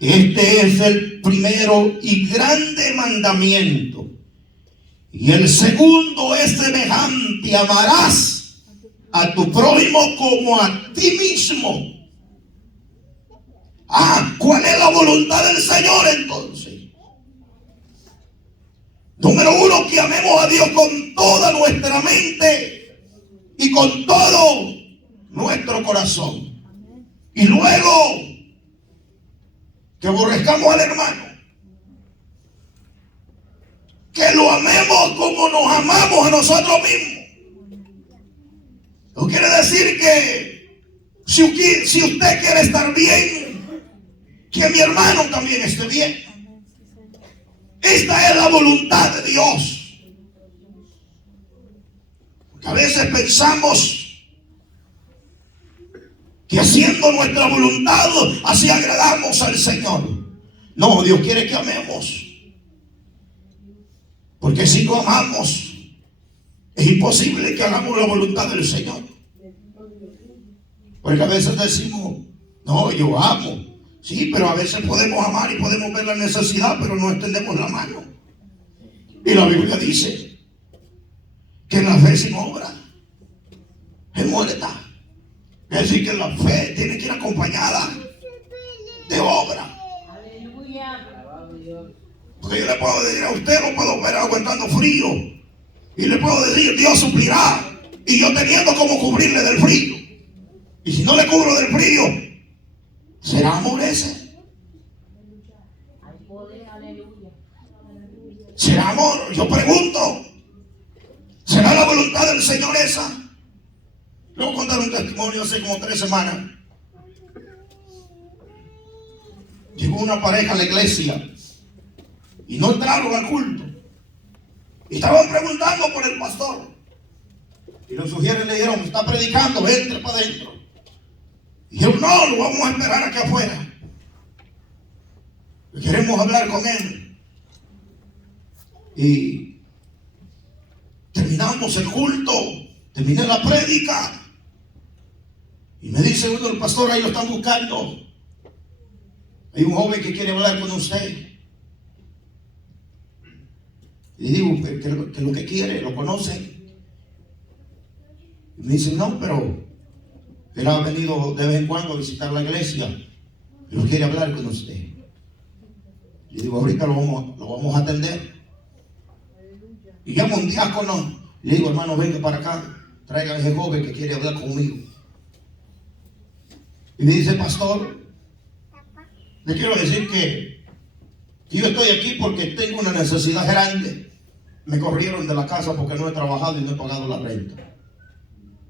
Este es el primero y grande mandamiento. Y el segundo es semejante: amarás a tu prójimo como a ti mismo. ¿Cuál es la voluntad del Señor entonces? Número uno, que amemos a Dios con toda nuestra mente y con todo nuestro corazón. Y luego, que aborrezcamos al hermano. Que lo amemos como nos amamos a nosotros mismos. Eso quiere decir que si usted quiere estar bien, que mi hermano también esté bien. Esta es la voluntad de Dios. Porque a veces pensamos que haciendo nuestra voluntad así agradamos al Señor. No, Dios quiere que amemos. Porque si no amamos, es imposible que hagamos la voluntad del Señor. Porque a veces decimos, no, yo amo. Sí, pero a veces podemos amar y podemos ver la necesidad, pero no extendemos la mano. Y la Biblia dice que la fe sin obra es muerta. Es decir, que la fe tiene que ir acompañada de obra. Porque yo le puedo decir a usted, no puedo ver aguantando frío. Y le puedo decir, Dios suplirá. Y yo teniendo como cubrirle del frío. Y si no le cubro del frío, ¿será amor ese? ¿Será amor? Yo pregunto. ¿Será la voluntad del Señor esa? Le voy a contar un testimonio hace como 3 semanas. Llegó una pareja a la iglesia y no entraron al culto. Y estaban preguntando por el pastor. Y los sugieres le dijeron, está predicando, entre para adentro. Y dijeron, no, lo vamos a esperar aquí afuera. Queremos hablar con él. Y terminamos el culto, terminé la prédica. Y me dice uno, el pastor, ahí lo están buscando. Hay un joven que quiere hablar con usted. Y digo, que lo que quiere, lo conoce. Y me dice, no, pero él ha venido de vez en cuando a visitar la iglesia. Y lo quiere hablar con usted. Y digo, ahorita lo vamos a atender. Y llamo a un diácono. Le digo, hermano, venga para acá. Traiga a ese joven que quiere hablar conmigo. Y me dice, pastor, le quiero decir que yo estoy aquí porque tengo una necesidad grande. Me corrieron de la casa porque no he trabajado y no he pagado la renta.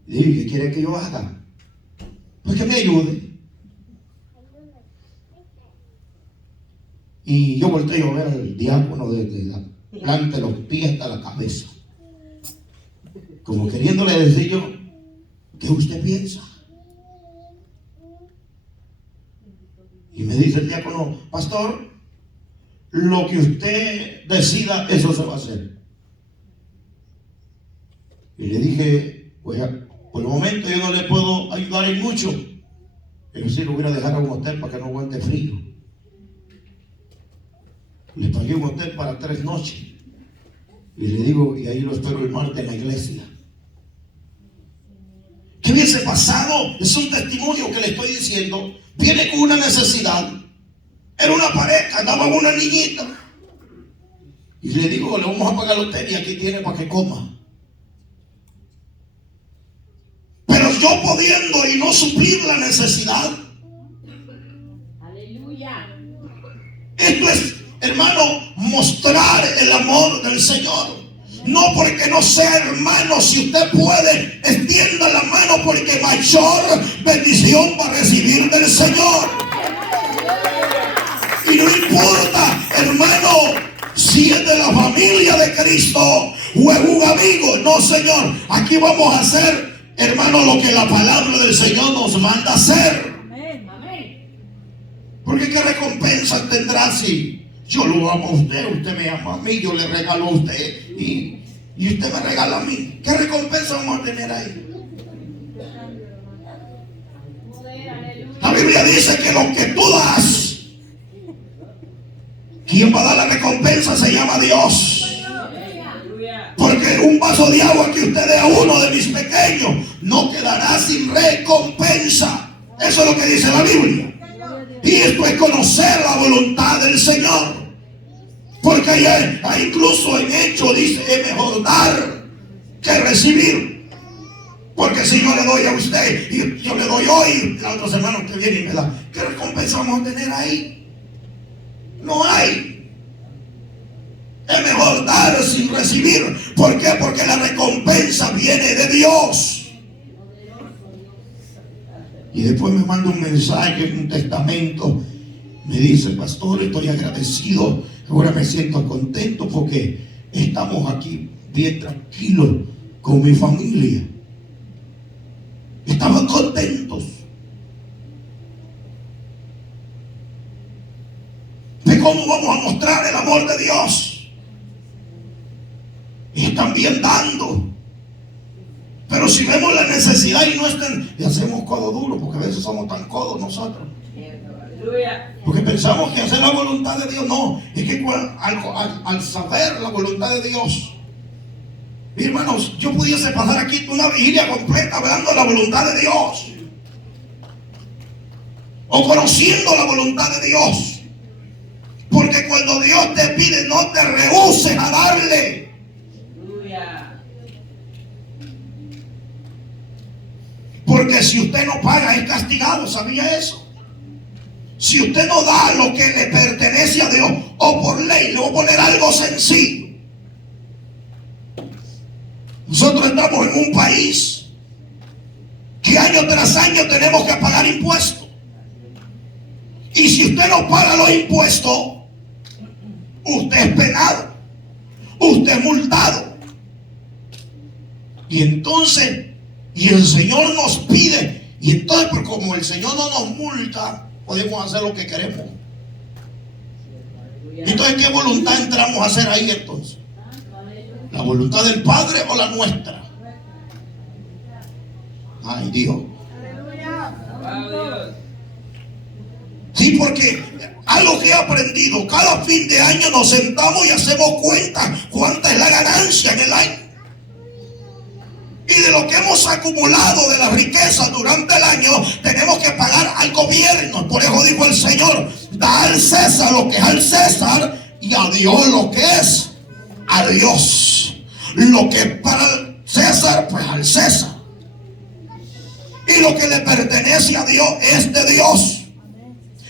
Y dije, ¿qué quiere que yo haga? Pues que me ayude. Y yo volteé a ver al diácono desde la planta de los pies hasta la cabeza. Como queriéndole decir yo, ¿qué usted piensa? Y me dice el diácono, pastor, lo que usted decida, eso se va a hacer. Y le dije, pues por el momento yo no le puedo ayudar en mucho, pero sí lo voy a dejar a un hotel para que no aguante frío. Le pagué un hotel para 3 noches. Y le digo, y ahí lo espero el martes en la iglesia. ¿Qué hubiese pasado? Es un testimonio que le estoy diciendo. Viene con una necesidad. Era una pareja, andaba una niñita. Y le digo, le vamos a pagar el hotel y aquí tiene para que coma. Pero yo pudiendo y no suplir la necesidad. Aleluya. Esto es, hermano, mostrar el amor del Señor. No porque no sea hermano, si usted puede, extienda la mano porque mayor bendición va a recibir del Señor. Y no importa, hermano, si es de la familia de Cristo o es un amigo. No, Señor, aquí vamos a hacer, hermano, lo que la palabra del Señor nos manda hacer. Porque qué recompensa tendrá si Yo lo amo a usted, usted me ama a mí, yo le regalo a usted y usted me regala a mí. ¿Qué recompensa vamos a tener ahí? La Biblia dice que lo que tú das, quien va a dar la recompensa se llama Dios. Porque un vaso de agua que usted dé a uno de mis pequeños no quedará sin recompensa. Eso es lo que dice la Biblia. Y esto es conocer la voluntad del Señor. Porque hay incluso en Hechos dice: es mejor dar que recibir. Porque si yo le doy a usted y yo le doy hoy a otros hermanos que vienen y me dan, ¿qué recompensa vamos a tener ahí? No hay. Es mejor dar sin recibir. ¿Por qué? Porque la recompensa viene de Dios. Y después me manda un mensaje, un testamento. Me dice: pastor, estoy agradecido. Ahora me siento contento porque estamos aquí bien tranquilos con mi familia. Estaban contentos. ¿De cómo vamos a mostrar el amor de Dios? Y están bien dando. Pero si vemos la necesidad y no están, y hacemos codo duro, porque a veces somos tan codos nosotros. Porque pensamos que hacer la voluntad de Dios, no, es que al saber la voluntad de Dios, hermanos, yo pudiese pasar aquí una vigilia completa hablando de la voluntad de Dios, o conociendo la voluntad de Dios. Porque cuando Dios te pide, no te rehúses a darle. Porque si usted no paga es castigado, ¿sabía eso? Si usted no da lo que le pertenece a Dios, o por ley, le voy a poner algo sencillo. Nosotros estamos en un país que año tras año tenemos que pagar impuestos. Y si usted no paga los impuestos, usted es penado, usted es multado. Y entonces, y el Señor nos pide, y entonces, pues como el Señor no nos multa, podemos hacer lo que queremos. Entonces, ¿qué voluntad entramos a hacer ahí entonces? ¿La voluntad del Padre o la nuestra? Ay, Dios. Sí, porque algo que he aprendido, cada fin de año nos sentamos y hacemos cuenta cuánta es la ganancia en el año. Y de lo que hemos acumulado de la riqueza durante el año, tenemos que pagar al gobierno. Por eso dijo el Señor: da al César lo que es al César, y a Dios lo que es a Dios. Lo que es para el César, pues al César. Y lo que le pertenece a Dios es de Dios.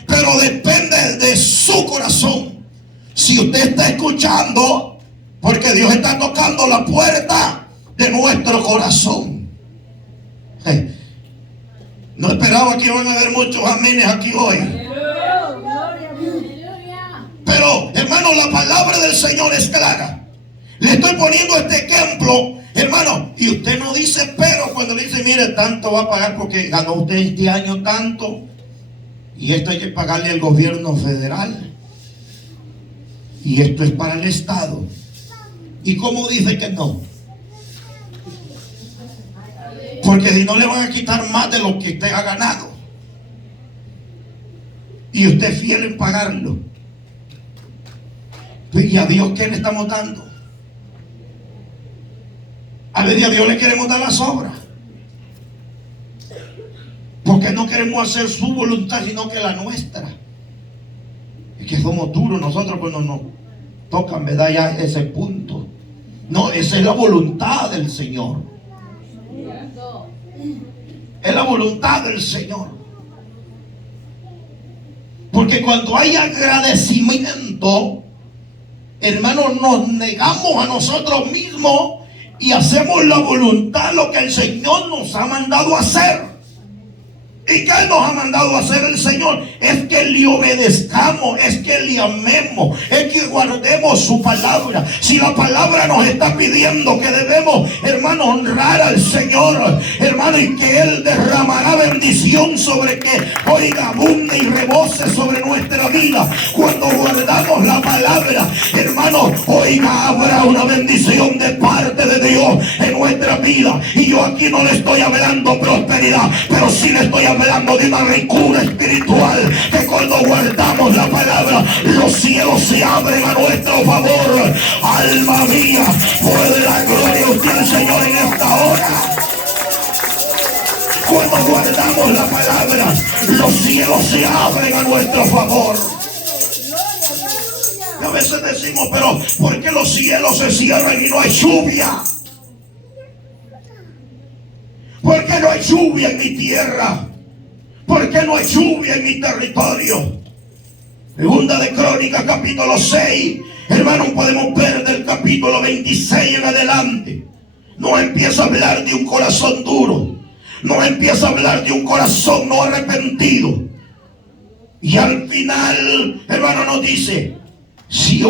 Pero depende de su corazón. Si usted está escuchando, porque Dios está tocando la puerta de nuestro corazón. No esperaba que iban a haber muchos amenes aquí hoy. Pero, hermano, la palabra del Señor es clara. Le estoy poniendo este ejemplo, hermano, y usted no dice pero cuando le dice: mire, tanto va a pagar porque ganó usted este año tanto, y esto hay que pagarle al gobierno federal, y esto es para el Estado. ¿Y cómo dice que no? Porque si no, le van a quitar más de lo que usted ha ganado, y usted es fiel en pagarlo. ¿Y a Dios qué le estamos dando? A ver, a Dios le queremos dar las obras, porque no queremos hacer su voluntad sino que la nuestra. Es que somos duros nosotros cuando nos tocan, ¿verdad? Ya ese punto. No, esa es la voluntad del Señor. Es la voluntad del Señor. Porque cuando hay agradecimiento, hermanos, nos negamos a nosotros mismos y hacemos la voluntad, lo que el Señor nos ha mandado a hacer. ¿Y qué nos ha mandado a hacer el Señor? Es que le obedezcamos, es que le amemos, es que guardemos su palabra. Si la palabra nos está pidiendo que debemos, hermano, honrar al Señor, hermano, y que Él derramará bendición sobre que, oiga, abunde y rebose sobre nuestra vida. Cuando guardamos la palabra, hermano, oiga, habrá una bendición de parte de Dios en nuestra vida. Y yo aquí no le estoy hablando prosperidad, pero sí le estoy hablando de una ricura espiritual, que cuando guardamos la palabra, los cielos se abren a nuestro favor. Alma mía, puede la gloria a usted, Señor, en esta hora. Cuando guardamos la palabra, los cielos se abren a nuestro favor. Y a veces decimos, pero ¿por qué los cielos se cierran y no hay lluvia? ¿Por qué no hay lluvia en mi tierra? ¿Por qué no hay lluvia en mi territorio? Segunda de Crónicas, capítulo 6. Hermanos, podemos ver del capítulo 26 en adelante. No empieza a hablar de un corazón duro. No empieza a hablar de un corazón no arrepentido. Y al final, hermano, nos dice: si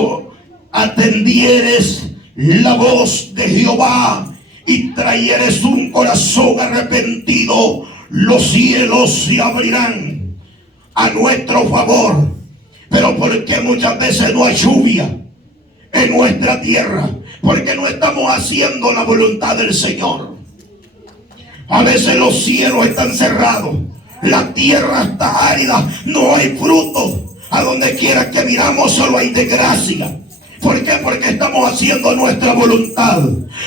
atendieres la voz de Jehová y trayeres un corazón arrepentido, los cielos se abrirán a nuestro favor. Pero ¿por qué muchas veces no hay lluvia en nuestra tierra? Porque no estamos haciendo la voluntad del Señor. A veces los cielos están cerrados, la tierra está árida, no hay fruto. A donde quiera que miramos solo hay desgracia. ¿Por qué? Porque estamos haciendo nuestra voluntad.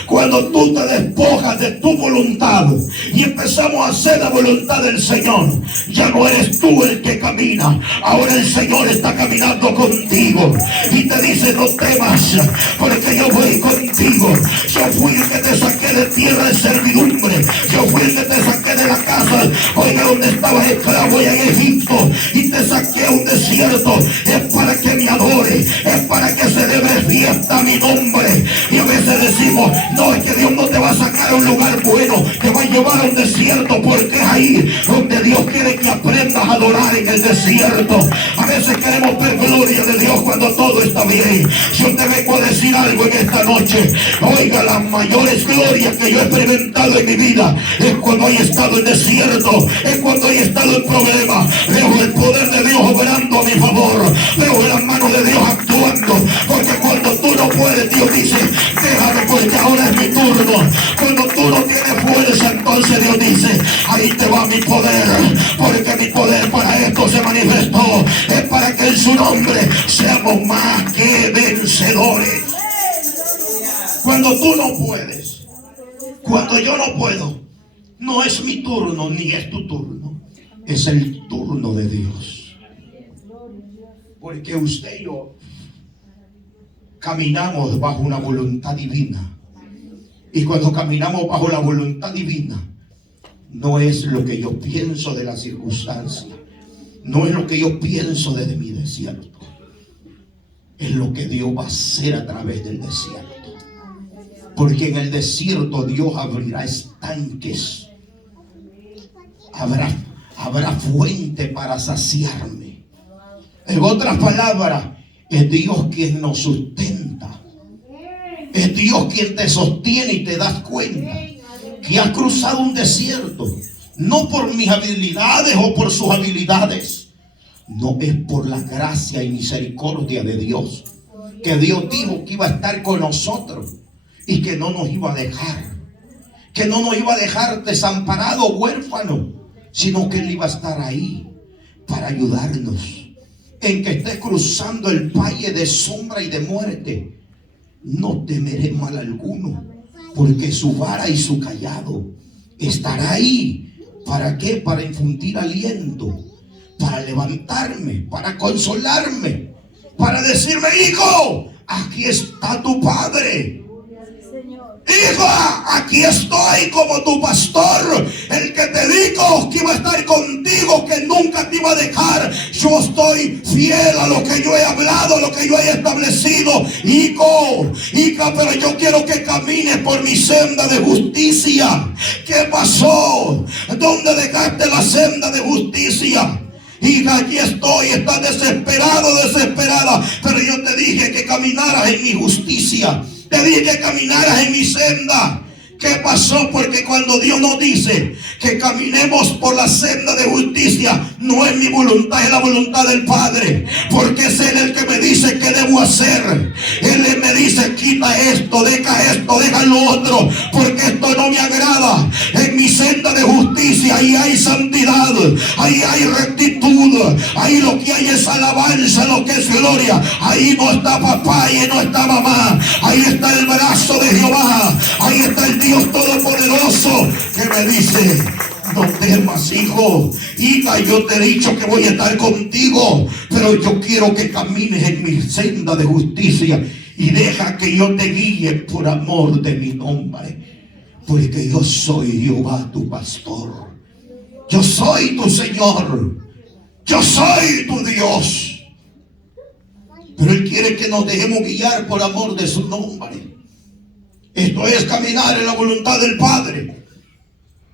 Cuando tú te despojas de tu voluntad y empezamos a hacer la voluntad del Señor, ya no eres tú el que camina. Ahora el Señor está caminando contigo y te dice: no temas, porque yo voy contigo. Yo fui el que te saqué de tierra de servidumbre. Yo fui el que te saqué de la casa, oiga, donde estabas esclavo en Egipto, y te saqué a un desierto. Es para que me adores, es para que se dé fiesta a mi nombre. Y a veces decimos: no, es que Dios no te va a sacar a un lugar bueno, te va a llevar a un desierto, porque es ahí donde Dios quiere que aprendas a adorar, en el desierto. A veces queremos ver gloria de Dios cuando todo está bien. Yo te vengo a decir algo en esta noche. Oiga, las mayores glorias que yo he experimentado en mi vida es cuando he estado en desierto, es cuando he estado en problemas. Veo el poder de Dios obrando a mi favor, veo las manos de Dios actuando. Porque cuando tú no puedes, Dios dice: déjame, porque ahora es mi turno. Cuando tú no tienes fuerza, entonces Dios dice: ahí te va mi poder, porque mi poder para esto se manifestó. Es para que en su nombre seamos más que vencedores. Cuando tú no puedes, cuando yo no puedo, no es mi turno ni es tu turno, es el turno de Dios. Porque usted y yo caminamos bajo una voluntad divina. Y cuando caminamos bajo la voluntad divina, no es lo que yo pienso de la circunstancia, no es lo que yo pienso desde mi desierto, es lo que Dios va a hacer a través del desierto. Porque en el desierto Dios abrirá estanques, habrá fuente para saciarme. En otras palabras, es Dios quien nos sustenta. Es Dios quien te sostiene y te das cuenta que has cruzado un desierto. No por mis habilidades o por sus habilidades. No, es por la gracia y misericordia de Dios. Que Dios dijo que iba a estar con nosotros y que no nos iba a dejar. Que no nos iba a dejar desamparados, huérfanos, sino que Él iba a estar ahí para ayudarnos. En que estés cruzando el valle de sombra y de muerte, no temeré mal alguno, porque su vara y su cayado estará ahí. ¿Para qué? Para infundir aliento, para levantarme, para consolarme, para decirme: hijo, aquí está tu padre. Hijo, aquí estoy como tu pastor, el que te dijo que iba a estar contigo, que nunca te iba a dejar. Yo estoy fiel a lo que yo he hablado, a lo que yo he establecido. Hijo, hija, pero yo quiero que camines por mi senda de justicia. ¿Qué pasó? ¿Dónde dejaste la senda de justicia? Hija, aquí estoy, estás desesperado, desesperada, pero yo te dije que caminaras en mi justicia. Te dije que caminaras en mi senda. ¿Qué pasó? Porque cuando Dios nos dice que caminemos por la senda de justicia, no es mi voluntad, es la voluntad del Padre. Porque es Él el que me dice qué debo hacer. Él me dice, quita esto, deja lo otro, porque esto no me agrada. En mi senda de justicia, ahí hay santidad, ahí hay rectitud, ahí lo que hay es alabanza, lo que es gloria. Ahí no está papá, ahí no está mamá, ahí está el brazo de Jehová, ahí está el Dios Todopoderoso que me dice, no temas, hijo, hija, yo te he dicho que voy a estar contigo, pero yo quiero que camines en mi senda de justicia y deja que yo te guíe por amor de mi nombre, porque yo soy Jehová tu pastor, yo soy tu Señor, yo soy tu Dios. Pero Él quiere que nos dejemos guiar por amor de su nombre. Esto es caminar en la voluntad del Padre.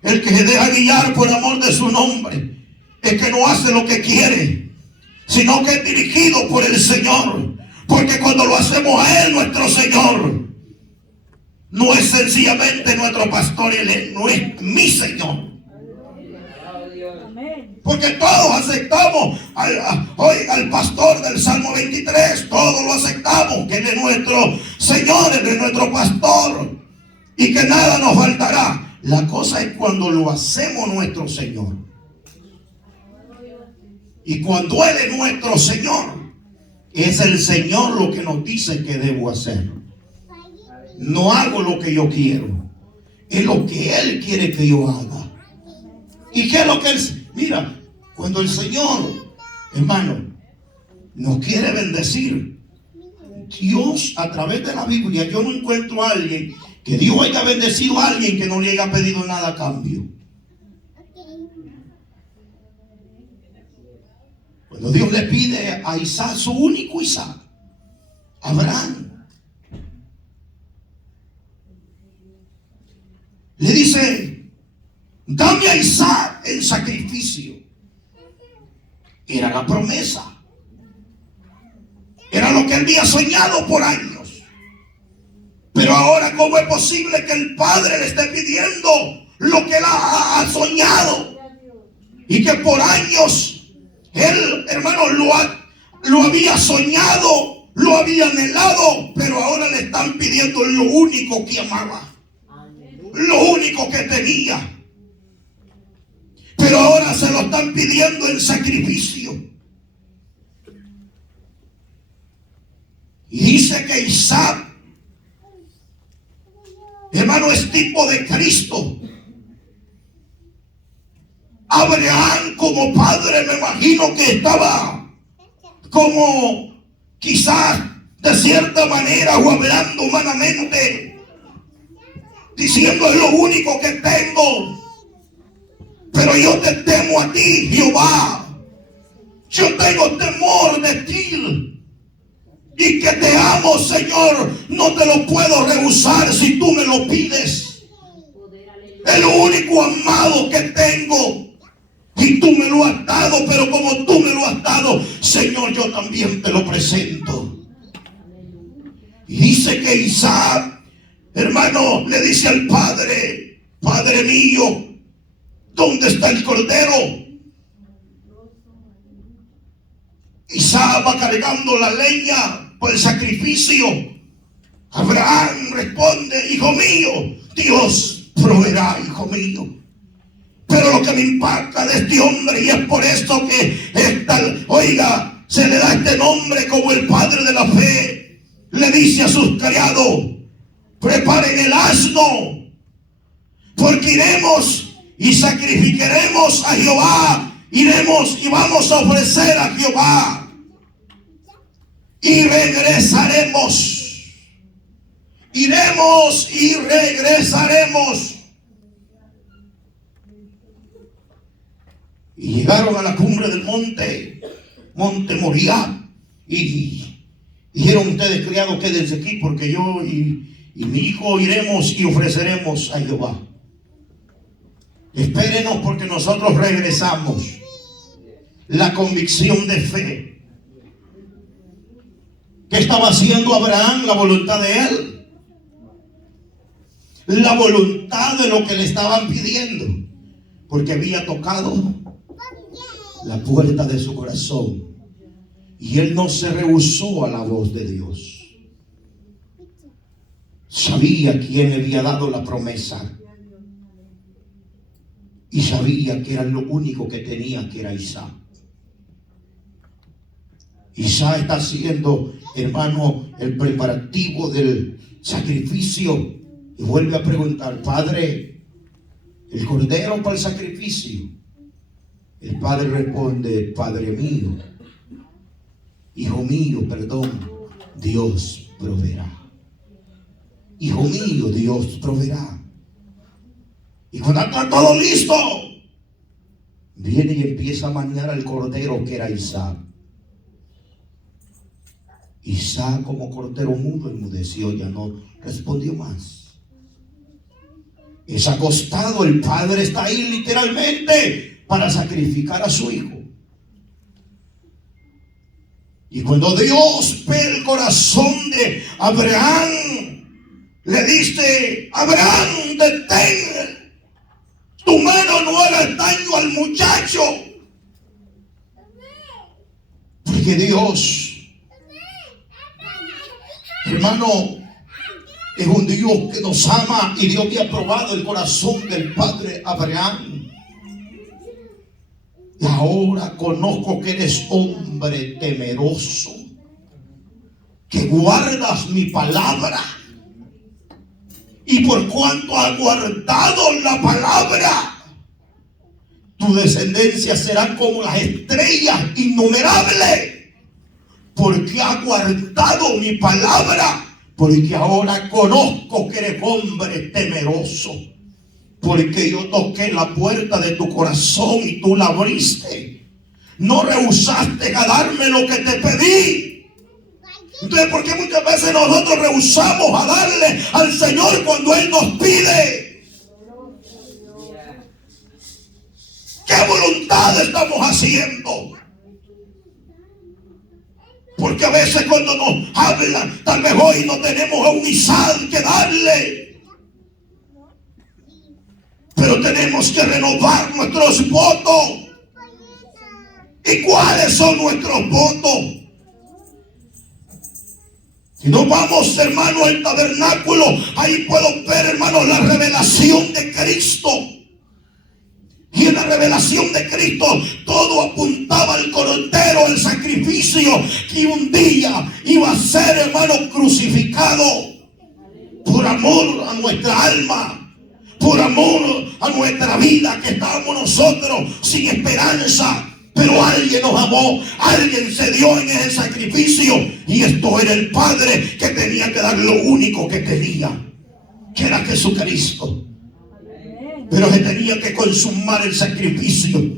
El que se deja guiar por amor de su nombre es que no hace lo que quiere, sino que es dirigido por el Señor. Porque cuando lo hacemos a Él, nuestro Señor, no es sencillamente nuestro pastor, Él no es mi Señor. Porque todos aceptamos al pastor del Salmo 23. Todos lo aceptamos, que Él es nuestro Señor, Él es nuestro pastor, y que nada nos faltará. La cosa es cuando lo hacemos nuestro Señor. Y cuando Él es nuestro Señor, es el Señor lo que nos dice que debo hacer. No hago lo que yo quiero, es lo que Él quiere que yo haga. ¿Y qué es lo que Él... Mira, cuando el Señor, hermano, nos quiere bendecir, Dios a través de la Biblia, yo no encuentro a alguien que Dios haya bendecido a alguien que no le haya pedido nada a cambio. Cuando Dios le pide a Isaac, su único Isaac, Abraham, le dice, dame a Isaac en sacrificio. Era la promesa. Era lo que él había soñado por años. Pero ahora, ¿cómo es posible que el Padre le esté pidiendo lo que él ha soñado? Y que por años él, hermano, lo había soñado, lo había anhelado, pero ahora le están pidiendo lo único que amaba, lo único que tenía. Pero ahora se lo están pidiendo en sacrificio. Y dice que Isaac, hermano, es tipo de Cristo. Abraham como padre, me imagino que estaba como quizás de cierta manera o hablando humanamente, diciendo, es lo único que tengo. Pero yo te temo a ti, Jehová. Yo tengo temor de ti. Y que te amo, Señor. No te lo puedo rehusar si tú me lo pides. Es lo único amado que tengo. Y tú me lo has dado. Pero como tú me lo has dado, Señor, yo también te lo presento. Y dice que Isaac, hermano, le dice al Padre, Padre mío, ¿dónde está el cordero? Isaac va cargando la leña por el sacrificio. Abraham responde, hijo mío, Dios proveerá, hijo mío. Pero lo que me impacta de este hombre, y es por esto que se le da este nombre como el padre de la fe, le dice a sus criados, preparen el asno, porque iremos y sacrificaremos a Jehová. Iremos y vamos a ofrecer a Jehová. Y regresaremos. iremos y regresaremos. Y llegaron a la cumbre del monte Moriah, y dijeron: ustedes, criados, quédense aquí, porque yo y mi hijo iremos y ofreceremos a Jehová. Espérenos, porque nosotros regresamos. La convicción de fe. ¿Qué estaba haciendo Abraham? La voluntad de él. La voluntad de lo que le estaban pidiendo, porque había tocado la puerta de su corazón, y él no se rehusó a la voz de Dios. Sabía quién le había dado la promesa, y sabía que era lo único que tenía, que era Isaac. Isaac está haciendo, hermano, el preparativo del sacrificio, y vuelve a preguntar: Padre, ¿el cordero para el sacrificio? El padre responde: Padre mío, hijo mío, perdón, Dios proveerá. Hijo mío, Dios proveerá. Y cuando está todo listo, viene y empieza a maniar al cordero, que era Isaac. Isaac, como cordero mudo, enmudeció, ya no respondió más. Es acostado, el padre está ahí literalmente para sacrificar a su hijo. Y cuando Dios ve el corazón de Abraham, le dice: Abraham, detén, tu mano no haga daño al muchacho. Porque Dios, hermano, es un Dios que nos ama, y Dios te ha probado el corazón del padre Abraham. Y ahora conozco que eres hombre temeroso, que guardas mi palabra. Y por cuanto has guardado la palabra, tu descendencia será como las estrellas innumerables. Porque has guardado mi palabra. Porque ahora conozco que eres hombre temeroso. Porque yo toqué la puerta de tu corazón y tú la abriste. No rehusaste a darme lo que te pedí. Entonces, ¿por qué muchas veces nosotros rehusamos a darle al Señor cuando Él nos pide? ¿Qué voluntad estamos haciendo? Porque a veces cuando nos hablan, tal vez hoy no tenemos a un Isaac que darle. Pero tenemos que renovar nuestros votos. ¿Y cuáles son nuestros votos? Si nos vamos, hermano, al tabernáculo, ahí puedo ver, hermano, la revelación de Cristo. Y en la revelación de Cristo todo apuntaba al cordero, al sacrificio que un día iba a ser, hermano, crucificado por amor a nuestra alma, por amor a nuestra vida, que estábamos nosotros sin esperanza. Pero alguien nos amó, alguien se dio en ese sacrificio, y esto era el Padre, que tenía que dar lo único que tenía, que era Jesucristo. Pero se tenía que consumar el sacrificio,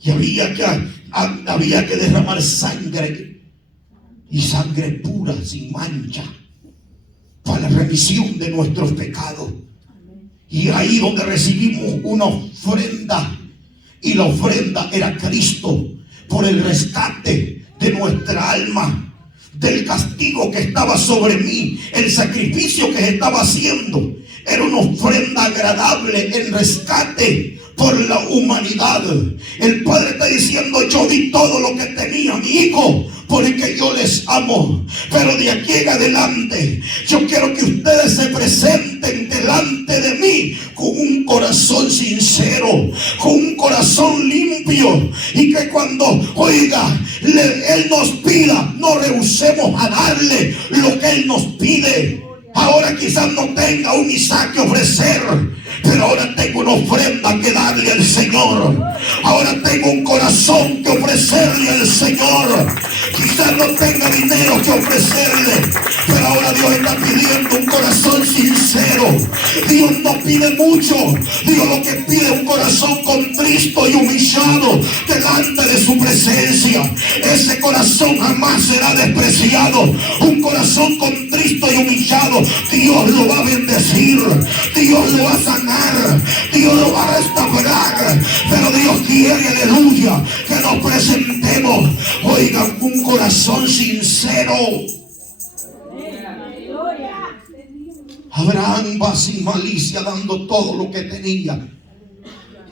y había que derramar sangre, y sangre pura, sin mancha, para la remisión de nuestros pecados. Y ahí donde recibimos una ofrenda, y la ofrenda era Cristo, por el rescate de nuestra alma, del castigo que estaba sobre mí. El sacrificio que se estaba haciendo era una ofrenda agradable en rescate por la humanidad. El Padre está diciendo: yo di todo lo que tenía, mi hijo, porque yo les amo. Pero de aquí en adelante yo quiero que ustedes se presenten delante de mí con un corazón sincero, con un corazón limpio, y que cuando, oiga, Él nos pida, no rehusemos a darle lo que Él nos pide. Ahora quizás no tenga un Isaac que ofrecer, pero ahora tengo una ofrenda que darle al Señor. Ahora tengo un corazón que ofrecerle al Señor. Quizás no tenga dinero que ofrecerle, pero ahora Dios está pidiendo un corazón sincero. Dios no pide mucho. Dios lo que pide es un corazón contristo y humillado delante de su presencia. Ese corazón jamás será despreciado. Un corazón contristo y humillado, Dios lo va a bendecir, Dios lo va a sanar, Dios lo va a restaurar. Pero Dios quiere, aleluya, que nos presentemos, oigan, un corazón sincero. Abraham va sin malicia dando todo lo que tenía,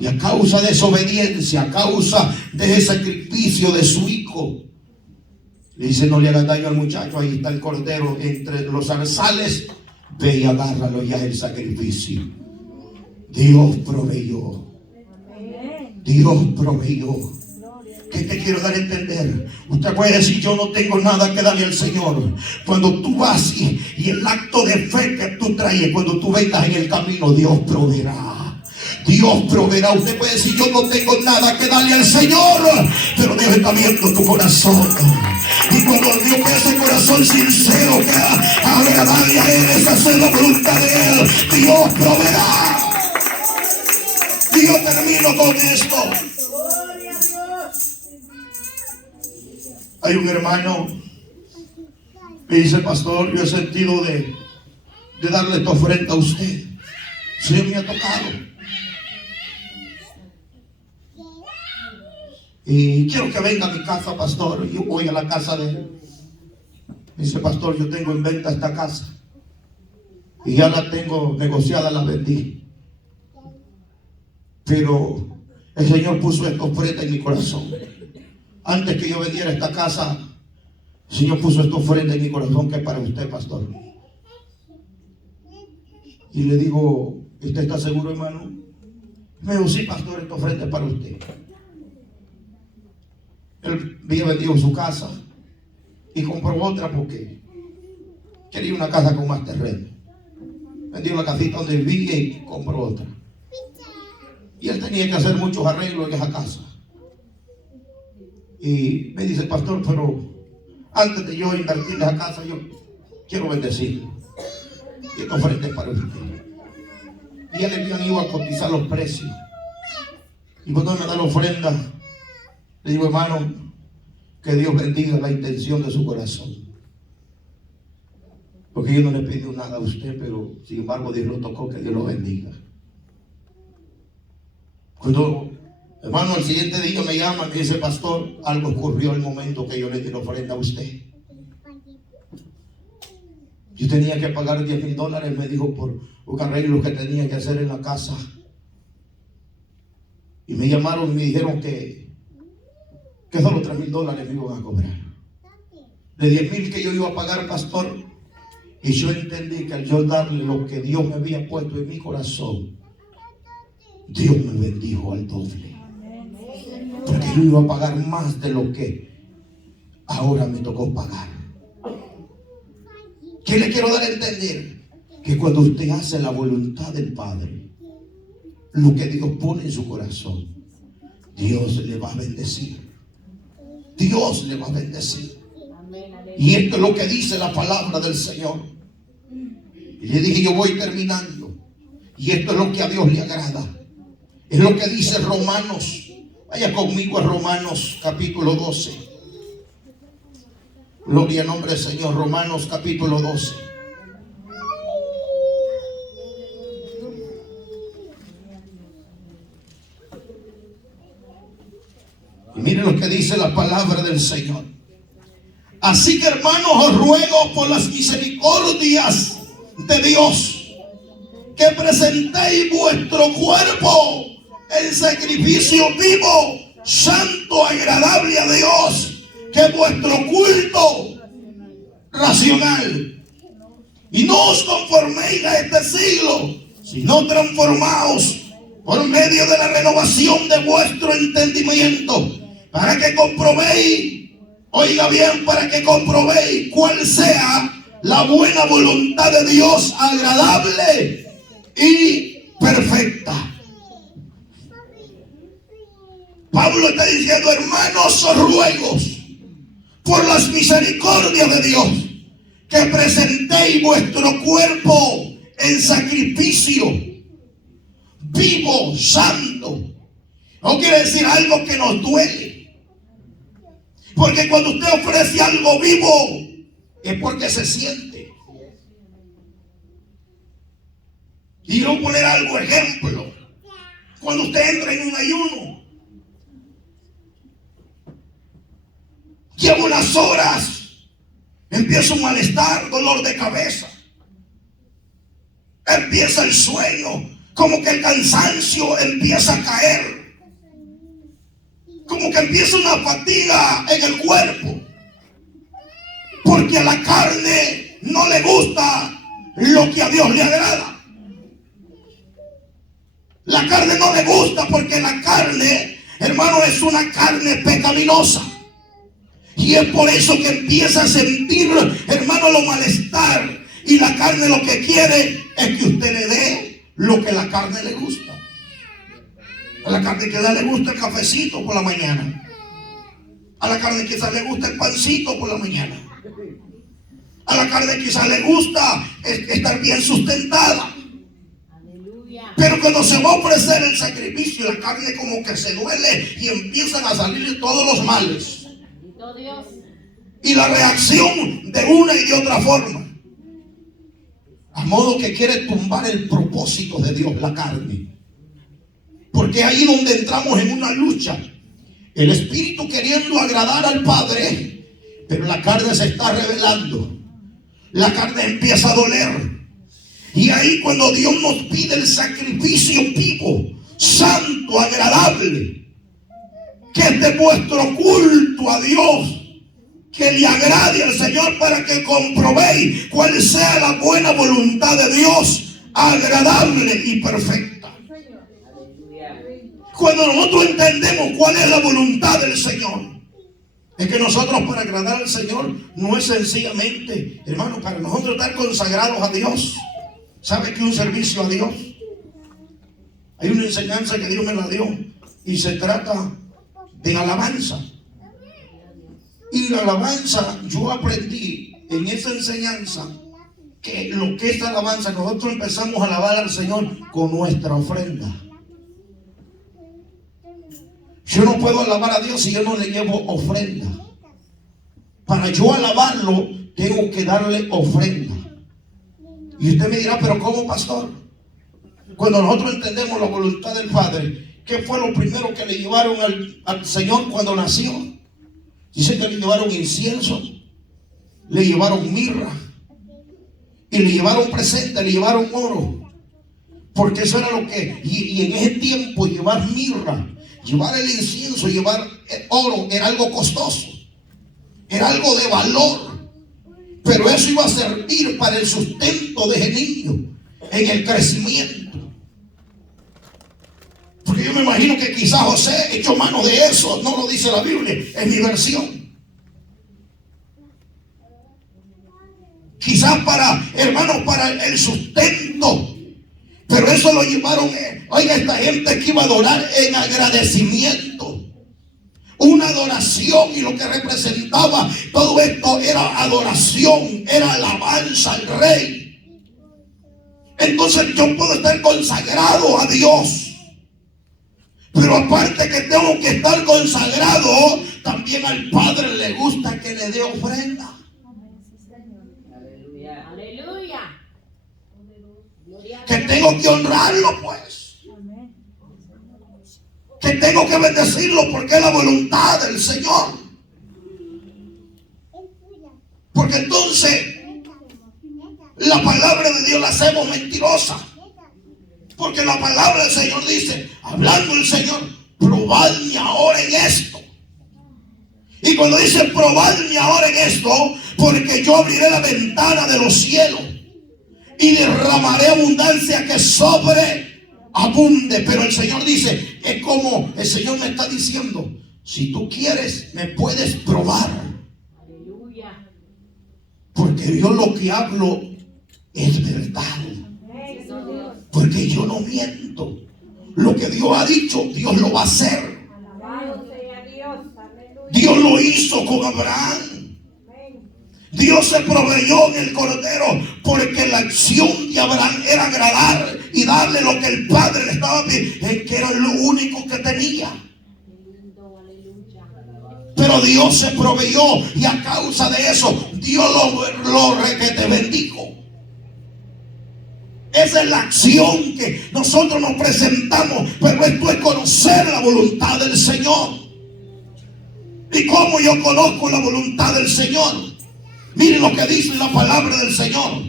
y a causa de desobediencia, a causa de ese sacrificio de su hijo, le dice: no le hagas daño al muchacho, ahí está el cordero entre los zarzales, ve y agárralo, ya es el sacrificio. Dios proveyó. Dios proveyó. ¿Qué te quiero dar a entender? Usted puede decir: yo no tengo nada que darle al Señor. Cuando tú vas y el acto de fe que tú traes, cuando tú vengas en el camino, Dios proveerá. Dios proveerá. Usted puede decir: yo no tengo nada que darle al Señor, pero Dios está viendo tu corazón. Y cuando Dios ve ese corazón sincero que agradable a Él, es hacer la voluntad de Él, Dios proveerá. Y yo termino con esto. Hay un hermano que dice: pastor, yo he sentido de darle esta ofrenda a usted. Sí, me ha tocado. Y quiero que venga a mi casa, pastor. Y yo voy a la casa de él. Dice: pastor, yo tengo en venta esta casa y ya la tengo negociada, la vendí. Pero el Señor puso esta ofrenda en mi corazón. Antes que yo vendiera esta casa, el Señor puso esta ofrenda en mi corazón, que es para usted, pastor. Y le digo: ¿usted está seguro, hermano? Me dijo: sí, pastor, esta ofrenda es para usted. Él había vendido su casa y compró otra porque quería una casa con más terreno. Vendió la casita donde vivía y compró otra. Y él tenía que hacer muchos arreglos en esa casa. Y me dice: pastor, pero antes de yo invertir en esa casa, yo quiero bendecirlo. Y esta ofrenda es para usted. Y ya le habían ido a cotizar los precios. Y cuando me da la ofrenda, le digo: hermano, que Dios bendiga la intención de su corazón. Porque yo no le pido nada a usted, pero sin embargo Dios lo tocó, que Dios lo bendiga. Cuando, hermano, al siguiente día me llama y me dice: pastor, algo ocurrió el momento que yo le di la ofrenda a usted. Yo tenía que pagar $10,000, me dijo, por un arreglo que tenía que hacer en la casa. Y me llamaron y me dijeron que solo $3,000 me iban a cobrar. De 10,000 que yo iba a pagar, pastor. Y yo entendí que al yo darle lo que Dios me había puesto en mi corazón, Dios me bendijo al doble. Porque yo iba a pagar más de lo que ahora me tocó pagar. ¿Qué le quiero dar a entender? Que cuando usted hace la voluntad del Padre, lo que Dios pone en su corazón, Dios le va a bendecir. Dios le va a bendecir. Y esto es lo que dice la palabra del Señor. Y le dije: yo voy terminando. Y esto es lo que a Dios le agrada. Es lo que dice Romanos. Vaya conmigo a Romanos capítulo 12. Gloria al nombre del Señor. Romanos capítulo 12. Y miren lo que dice la palabra del Señor. Así que, hermanos, os ruego por las misericordias de Dios, que presentéis vuestro cuerpo en sacrificio vivo, santo, agradable a Dios, que es vuestro culto racional. Y no os conforméis a este siglo, sino transformaos por medio de la renovación de vuestro entendimiento, para que comprobéis, oiga bien, para que comprobéis cuál sea la buena voluntad de Dios, agradable y perfecta. Pablo está diciendo: hermanos, os ruego por las misericordias de Dios, que presentéis vuestro cuerpo en sacrificio vivo, santo. No quiere decir algo que nos duele, porque cuando usted ofrece algo vivo es porque se siente. Y yo poner algo ejemplo: cuando usted entra en un ayuno, lleva unas horas, empieza un malestar, dolor de cabeza, empieza el sueño, como que el cansancio empieza a caer, como que empieza una fatiga en el cuerpo, porque a la carne no le gusta lo que a Dios le agrada. La carne no le gusta porque la carne, hermano, es una carne pecaminosa. Y es por eso que empieza a sentir, hermano, lo malestar. Y la carne lo que quiere es que usted le dé lo que la carne le gusta. A la carne quizás le gusta el cafecito por la mañana. A la carne quizás le gusta el pancito por la mañana. A la carne quizás le gusta estar bien sustentada. Pero cuando se va a ofrecer el sacrificio, la carne como que se duele y empiezan a salir todos los males. Y la reacción de una y de otra forma. A modo que quiere tumbar el propósito de Dios, la carne. Porque es ahí donde entramos en una lucha. El espíritu queriendo agradar al Padre, pero la carne se está rebelando. La carne empieza a doler. Y ahí cuando Dios nos pide el sacrificio vivo, santo, agradable, que es de vuestro culto a Dios, que le agrade al Señor, para que comprobéis cuál sea la buena voluntad de Dios, agradable y perfecta. Cuando nosotros entendemos cuál es la voluntad del Señor, es que nosotros, para agradar al Señor, no es sencillamente, hermano, para nosotros estar consagrados a Dios. ¿Sabe qué es un servicio a Dios? Hay una enseñanza que Dios me la dio y se trata de alabanza. Y la alabanza, yo aprendí en esa enseñanza que lo que es alabanza, nosotros empezamos a alabar al Señor con nuestra ofrenda. Yo no puedo alabar a Dios si yo no le llevo ofrenda. Para yo alabarlo, tengo que darle ofrenda. Y usted me dirá, pero ¿cómo, pastor? Cuando nosotros entendemos la voluntad del Padre, ¿qué fue lo primero que le llevaron al Señor cuando nació? Dice que le llevaron incienso, le llevaron mirra, y le llevaron presente, le llevaron oro. Porque eso era lo que, y en ese tiempo llevar mirra, llevar el incienso, llevar oro, era algo costoso, era algo de valor. Pero eso iba a servir para el sustento de ese niño, en el crecimiento. Porque yo me imagino que quizás José echó mano de eso. No lo dice la Biblia, es mi versión. Quizás para, hermanos, para el sustento. Pero eso lo llevaron, oiga, esta gente que iba a adorar en agradecimiento. Una adoración, y lo que representaba todo esto era adoración, era alabanza al Rey. Entonces yo puedo estar consagrado a Dios, pero aparte que tengo que estar consagrado, también al Padre le gusta que le dé ofrenda. Aleluya. Que tengo que honrarlo, pues. Que tengo que bendecirlo porque es la voluntad del Señor. Porque entonces la palabra de Dios la hacemos mentirosa. Porque la palabra del Señor dice, hablando el Señor, probadme ahora en esto. Y cuando dice probadme ahora en esto, porque yo abriré la ventana de los cielos y derramaré abundancia que sobre abunde. Pero el Señor dice, es como el Señor me está diciendo, si tú quieres me puedes probar. Aleluya. Porque yo lo que hablo es verdad. Porque yo no miento. Lo que Dios ha dicho, Dios lo va a hacer. Dios lo hizo con Abraham. Dios se proveyó en el cordero porque la acción de Abraham era agradar y darle lo que el Padre le estaba pidiendo, que era lo único que tenía. Pero Dios se proveyó y a causa de eso Dios lo requete bendijo. Esa es la acción que nosotros nos presentamos. Pero esto es conocer la voluntad del Señor. ¿Y cómo yo conozco la voluntad del Señor? Miren lo que dice la palabra del Señor.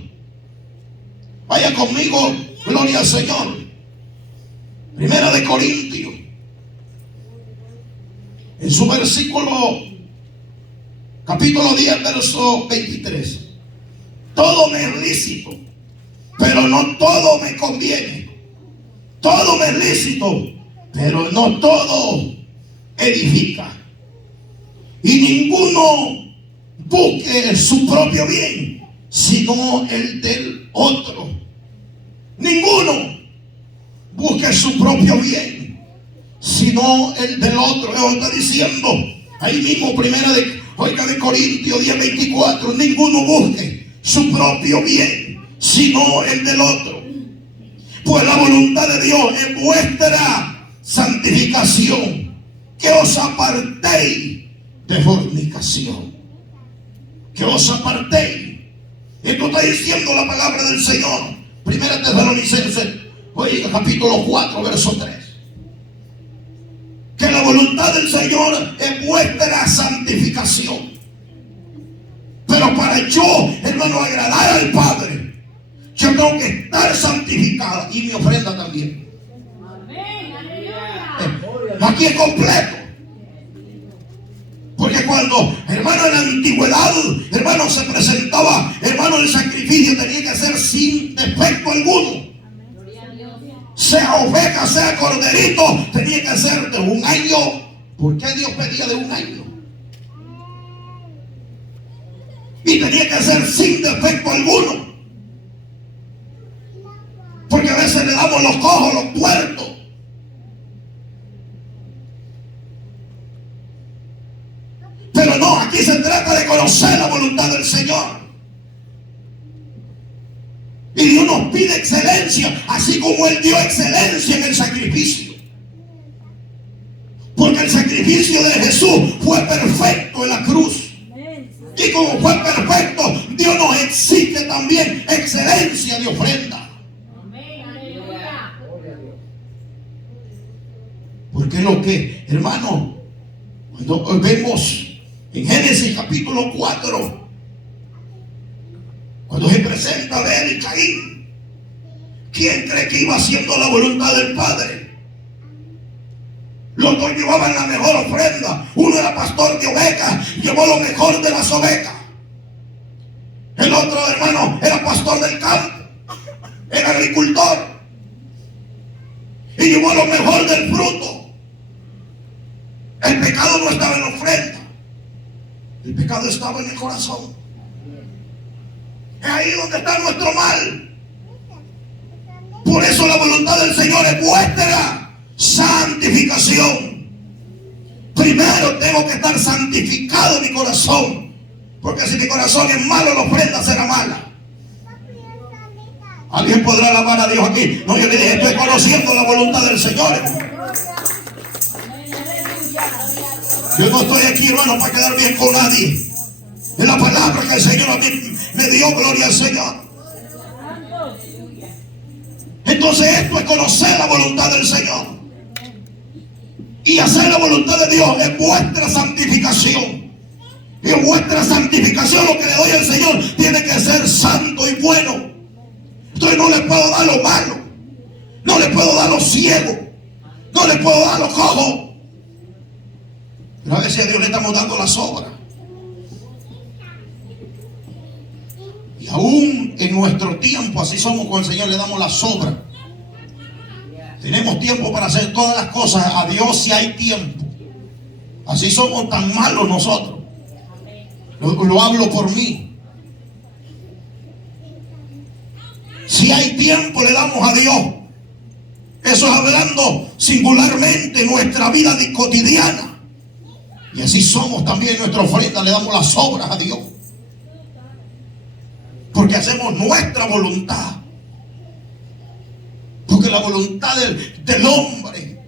Vaya conmigo, gloria al Señor. Primera de Corintios, en su versículo, capítulo 10, verso 23. Todo me es lícito, pero no todo me conviene. Todo me es lícito, pero no todo edifica. Y ninguno busque su propio bien, sino el del otro. Ninguno busque su propio bien, sino el del otro. Eso está diciendo ahí mismo, primera de Corintios 10, 24. Ninguno busque su propio bien, sino el del otro. Pues la voluntad de Dios es vuestra santificación, que os apartéis de fornicación. Que os apartéis. Esto está diciendo la palabra del Señor. Primera Tesalonicenses, capítulo 4, verso 3. Que la voluntad del Señor es vuestra santificación. Pero para yo, hermano, agradar al Padre, yo tengo que estar santificada, y mi ofrenda también. Amén, aleluya. Aquí es completo. Porque cuando, hermano, en la antigüedad, hermano, se presentaba, hermano, el sacrificio tenía que ser sin defecto alguno. Sea oveja, sea corderito, tenía que ser de 1 año. ¿Por qué Dios pedía de 1 año? Y tenía que ser sin defecto alguno. Porque a veces le damos los cojos, los tuertos. Pero no, aquí se trata de conocer la voluntad del Señor. Y Dios nos pide excelencia, así como Él dio excelencia en el sacrificio. Porque el sacrificio de Jesús fue perfecto en la cruz. Y como fue perfecto, Dios nos exige también excelencia de ofrenda. Amén, aleluya. Porque lo que, hermano, cuando vemos en Génesis capítulo 4, cuando se presenta Abel y Caín, ¿quién cree que iba haciendo la voluntad del Padre? Los dos llevaban la mejor ofrenda. Uno era pastor de ovejas, llevó lo mejor de las ovejas. El otro, hermano, era pastor del campo, era agricultor, y llevó lo mejor del fruto. El pecado no estaba en la ofrenda. El pecado estaba en el corazón. Es ahí donde está nuestro mal. Por eso la voluntad del Señor es vuestra santificación. Primero tengo que estar santificado en mi corazón. Porque si mi corazón es malo, la ofrenda será mala. ¿Alguien podrá alabar a Dios aquí? No, yo le dije, estoy conociendo la voluntad del Señor, hermano. Yo no estoy aquí, hermano, para quedar bien con nadie. Es la palabra que el Señor a mí me dio, gloria al Señor. Entonces esto es conocer la voluntad del Señor. Y hacer la voluntad de Dios es vuestra santificación. Y en vuestra santificación lo que le doy al Señor tiene que ser santo y bueno. Entonces no le puedo dar lo malo. No le puedo dar lo ciego. No le puedo dar lo cojo. Pero a veces a Dios le estamos dando las obras. Y aún en nuestro tiempo, así somos con el Señor, le damos las obras. Tenemos tiempo para hacer todas las cosas. A Dios si hay tiempo. Así somos tan malos nosotros. Lo hablo por mí. Si hay tiempo le damos a Dios. Eso es hablando singularmente nuestra vida cotidiana. Y así somos también en nuestra ofrenda, le damos las obras a Dios. porque hacemos nuestra voluntad. Porque la voluntad del hombre,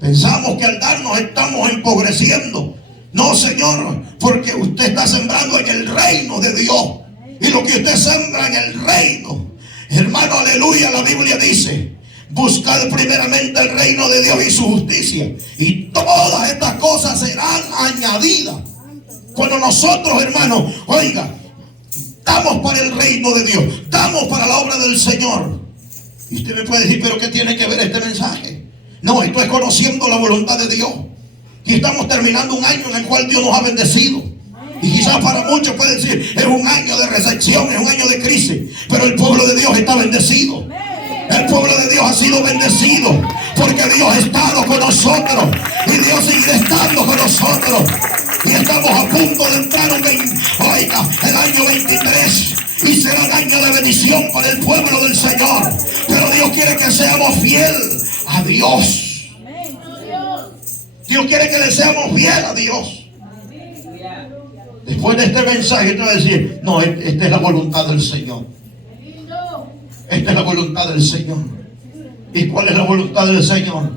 pensamos que al darnos estamos empobreciendo. No, Señor, porque usted está sembrando en el reino de Dios. Y lo que usted siembra en el reino, hermano, aleluya, la Biblia dice: buscad primeramente el reino de Dios y su justicia, y todas estas cosas serán añadidas. Cuando nosotros, hermano, oiga, damos para el reino de Dios, damos para la obra del Señor. Y usted me puede decir: ¿pero qué tiene que ver este mensaje? No, esto es conociendo la voluntad de Dios. Y estamos terminando un año en el cual Dios nos ha bendecido. Y quizás para muchos pueden decir: es un año de recesión, es un año de crisis. Pero el pueblo de Dios está bendecido. El pueblo de Dios ha sido bendecido, porque Dios ha estado con nosotros. Y Dios sigue estando con nosotros. Y estamos a punto de entrar el año 23. Y será un año de bendición para el pueblo del Señor. Pero Dios quiere que seamos fieles a Dios. Dios quiere que le seamos fieles a Dios. Después de este mensaje te voy a decir: no, esta es la voluntad del Señor. Esta es la voluntad del Señor. ¿Y cuál es la voluntad del Señor?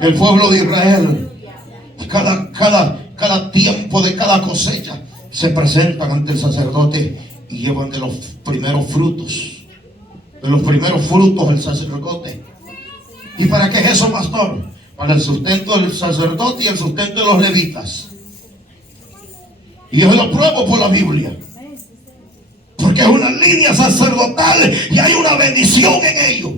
El pueblo de Israel, cada tiempo de cada cosecha, se presentan ante el sacerdote y llevan de los primeros frutos. De los primeros frutos del sacerdote. ¿Y para qué es eso, pastor? Para el sustento del sacerdote y el sustento de los levitas. Y yo lo pruebo por la Biblia, porque es una línea sacerdotal y hay una bendición en ello.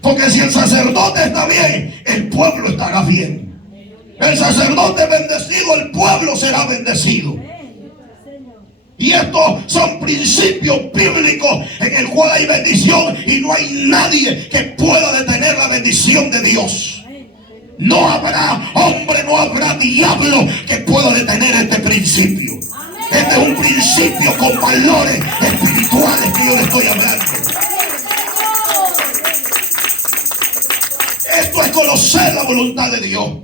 Porque si el sacerdote está bien, el pueblo estará bien. El sacerdote bendecido, el pueblo será bendecido. Y estos son principios bíblicos en el cual hay bendición, y no hay nadie que pueda detener la bendición de Dios. No habrá hombre, no habrá diablo que pueda detener este principio. Este es un principio con valores espirituales que yo le estoy hablando. Esto es conocer la voluntad de Dios.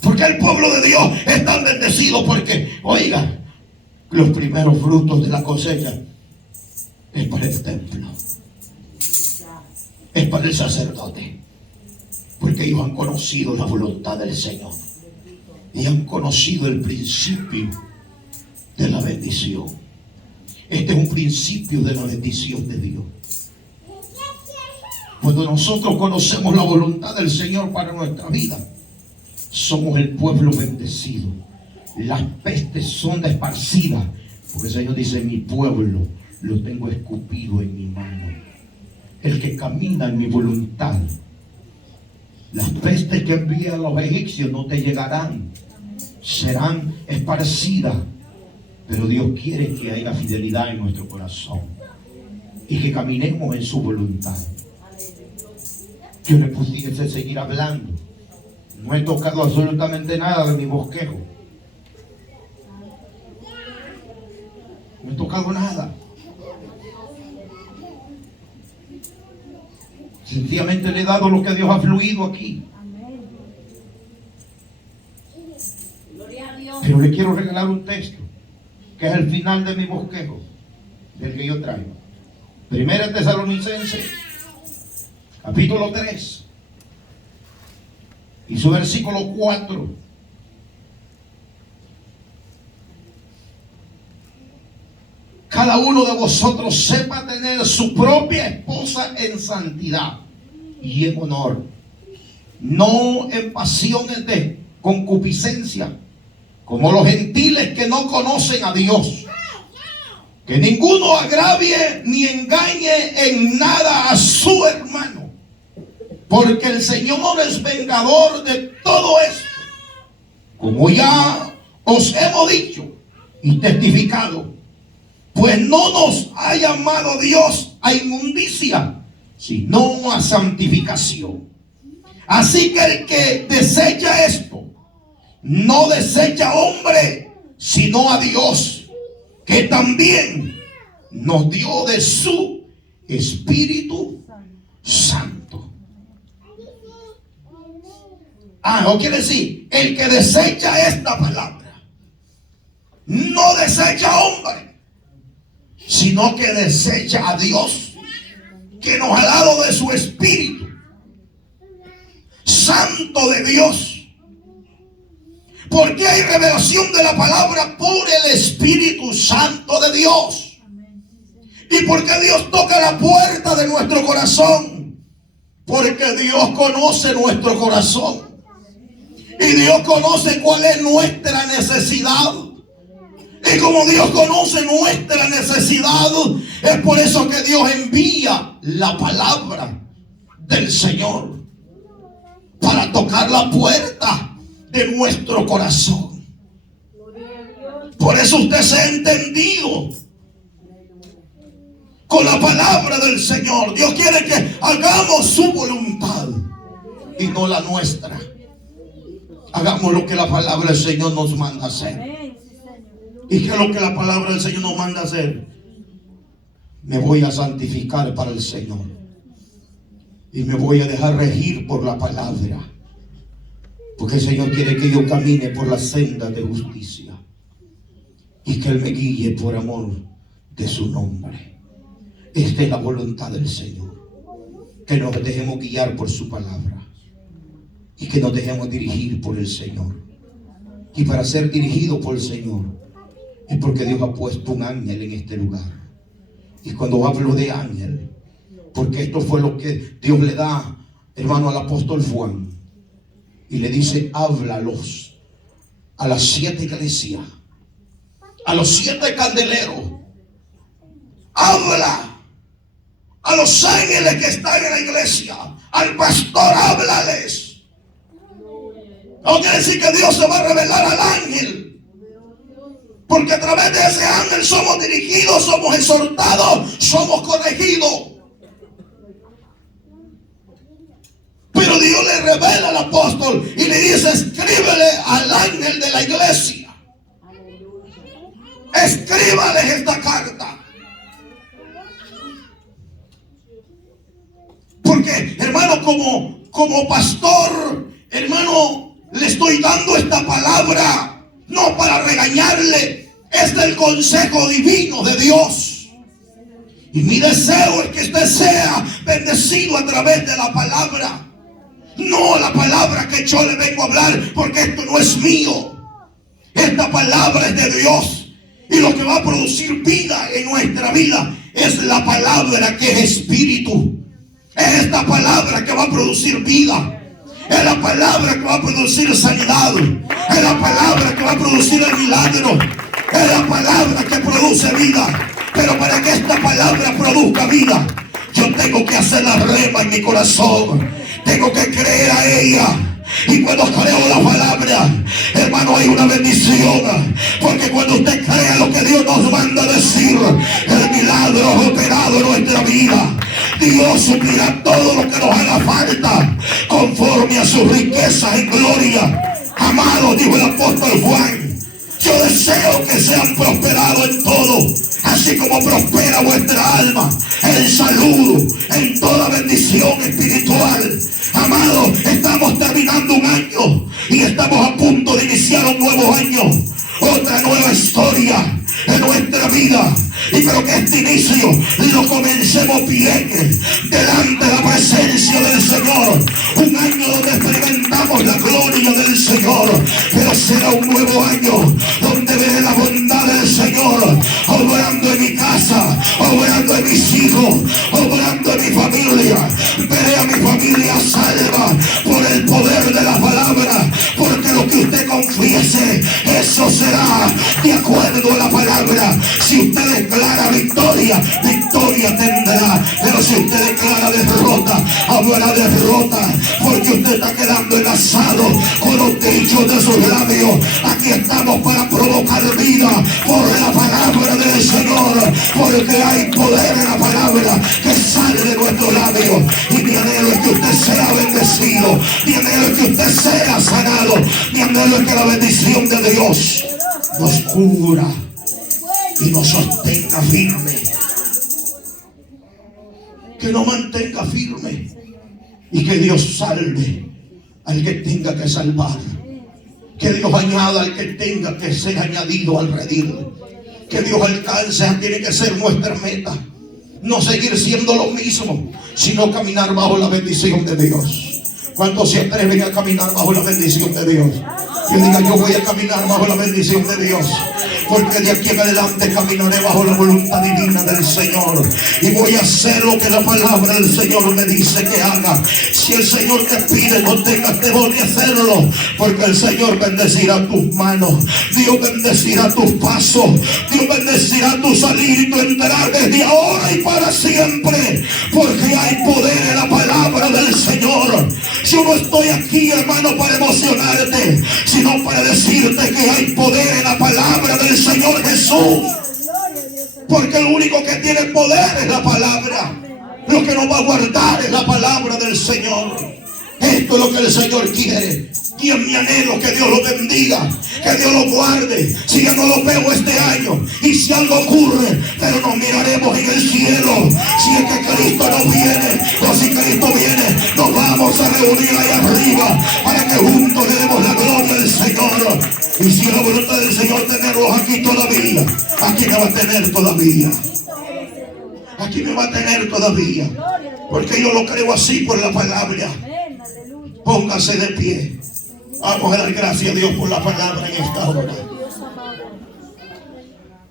Porque el pueblo de Dios es tan bendecido porque, oiga, los primeros frutos de la cosecha es para el templo, es para el sacerdote, porque ellos han conocido la voluntad del Señor y han conocido el principio de la bendición. Este es un principio de la bendición de Dios. Cuando nosotros conocemos la voluntad del Señor para nuestra vida, somos el pueblo bendecido. Las pestes son desparcidas, porque el Señor dice: mi pueblo lo tengo escupido en mi mano. El que camina en mi voluntad, las pestes que envía a los egipcios no te llegarán, serán esparcidas. Pero Dios quiere que haya fidelidad en nuestro corazón y que caminemos en su voluntad. Yo le pudiese seguir hablando. No he tocado absolutamente nada de mi bosquejo. No he tocado nada. Sencillamente le he dado lo que Dios ha fluido aquí. Pero le quiero regalar un texto que es el final de mi bosquejo, del que yo traigo. Primera Tesalonicenses, capítulo 3 y su versículo 4. Cada uno de vosotros sepa tener su propia esposa en santidad y en honor, no en pasiones de concupiscencia, como los gentiles que no conocen a Dios. Que ninguno agravie ni engañe en nada a su hermano, porque el Señor es vengador de todo esto, como ya os hemos dicho y testificado. Pues no nos ha llamado Dios a inmundicia, sino a santificación. Así que el que desecha esto, no desecha a hombre, sino a Dios, que también nos dio de su Espíritu Santo. No quiere decir, el que desecha esta palabra, no desecha a hombre, sino que desecha a Dios, que nos ha dado de su Espíritu Santo de Dios. Porque hay revelación de la palabra por el Espíritu Santo de Dios. Y porque Dios toca la puerta de nuestro corazón. Porque Dios conoce nuestro corazón. Y Dios conoce cuál es nuestra necesidad. Y como Dios conoce nuestra necesidad, es por eso que Dios envía la palabra del Señor para tocar la puerta de nuestro corazón. Por eso usted se ha entendido con la palabra del Señor. Dios quiere que hagamos su voluntad y no la nuestra. Hagamos lo que la palabra del Señor nos manda hacer. ¿Y qué es lo que la palabra del Señor nos manda hacer? Me voy a santificar para el Señor. Y me voy a dejar regir por la palabra. Porque el Señor quiere que yo camine por la senda de justicia. Y que Él me guíe por amor de su nombre. Esta es la voluntad del Señor. Que nos dejemos guiar por su palabra. Y que nos dejemos dirigir por el Señor. Y para ser dirigido por el Señor, es porque Dios ha puesto un ángel en este lugar. Y cuando hablo de ángel, porque esto fue lo que Dios le da, hermano, al apóstol Juan. Y le dice, háblalos a las 7 iglesias, a los 7 candeleros. Habla a los ángeles que están en la iglesia. Al pastor, háblales. No quiere decir que Dios se va a revelar al ángel. Porque a través de ese ángel somos dirigidos, somos exhortados, somos corregidos. Pero Dios le revela al apóstol y le dice, escríbele al ángel de la iglesia. Escríbales esta carta. Porque, hermano, como pastor, hermano, le estoy dando esta palabra. No para regañarle, es del consejo divino de Dios. Y mi deseo es que usted sea bendecido a través de la palabra. No la palabra que yo le vengo a hablar, porque esto no es mío. Esta palabra es de Dios. Y lo que va a producir vida en nuestra vida es la palabra que es espíritu. Es esta palabra que va a producir vida. Es la palabra que va a producir sanidad. Es la palabra que va a producir el milagro. Es la palabra que produce vida. Pero para que esta palabra produzca vida, yo tengo que hacer la rema en mi corazón. Tengo que creer a ella. Y cuando creo la palabra, hermano, hay una bendición. Porque cuando usted crea lo que Dios nos manda a decir, el milagro es operado en nuestra vida. Dios suplirá todo lo que nos haga falta conforme a sus riquezas en gloria. Amado, dijo el apóstol Juan, yo deseo que sean prosperados en todo, así como prospera vuestra alma, en salud, en toda bendición espiritual. Amado, estamos terminando un año y estamos a punto de iniciar un nuevo año, otra nueva historia en nuestra vida. Y creo que este inicio lo comencemos bien delante de la presencia del Señor. Un año donde experimentamos la gloria del Señor, pero será un nuevo año donde veré la bondad del Señor obrando en mi casa, obrando en mis hijos, obrando en mi familia. Veré a mi familia salva por el poder de la palabra, porque lo que usted confiese, eso será de acuerdo a la palabra. Si usted declara victoria, victoria tendrá. Pero si usted declara derrota, habrá derrota, porque usted está quedando enlazado con los dichos de sus labios. Aquí estamos para provocar vida por la palabra del Señor, porque hay poder en la palabra que sale de nuestros labios. Y mi anhelo es que usted sea bendecido, mi anhelo es que usted sea sanado, mi anhelo es que la bendición de Dios nos cubra y nos sostenga firme, que nos mantenga firme, y que Dios salve al que tenga que salvar, Que Dios añada al que tenga que ser añadido al redil. Que Dios alcance, tiene que ser nuestra meta. No seguir siendo lo mismo, sino caminar bajo la bendición de Dios. ¿Cuántos se atreven a caminar bajo la bendición de Dios? Que diga, yo voy a caminar bajo la bendición de Dios, porque de aquí en adelante caminaré bajo la voluntad divina del Señor, y voy a hacer lo que la palabra del Señor me dice que haga. Si el Señor te pide, no tengas temor de hacerlo, porque el Señor bendecirá tus manos, Dios bendecirá tus pasos, Dios bendecirá tu salir y tu entrar desde ahora y para siempre, porque hay poder en la palabra del Señor. Yo no estoy aquí, hermano, para emocionarte, sino para decirte que hay poder en la palabra del Señor Jesús. Porque el único que tiene poder es la palabra. Lo que nos va a guardar es la palabra del Señor. Esto es lo que el Señor quiere. Y es mi anhelo que Dios lo bendiga, que Dios lo guarde. Si ya no lo veo este año, y si algo ocurre, pero nos miraremos en el cielo. Si es que Cristo no viene, o si Cristo viene, nos vamos a reunir ahí arriba para que juntos le demos la gloria al Señor. Y si es la voluntad del Señor tenerlos aquí todavía, aquí me va a tener todavía. Aquí me va a tener todavía, porque yo lo creo así por la palabra. Póngase de pie. Vamos a dar gracias a Dios por la palabra en esta hora.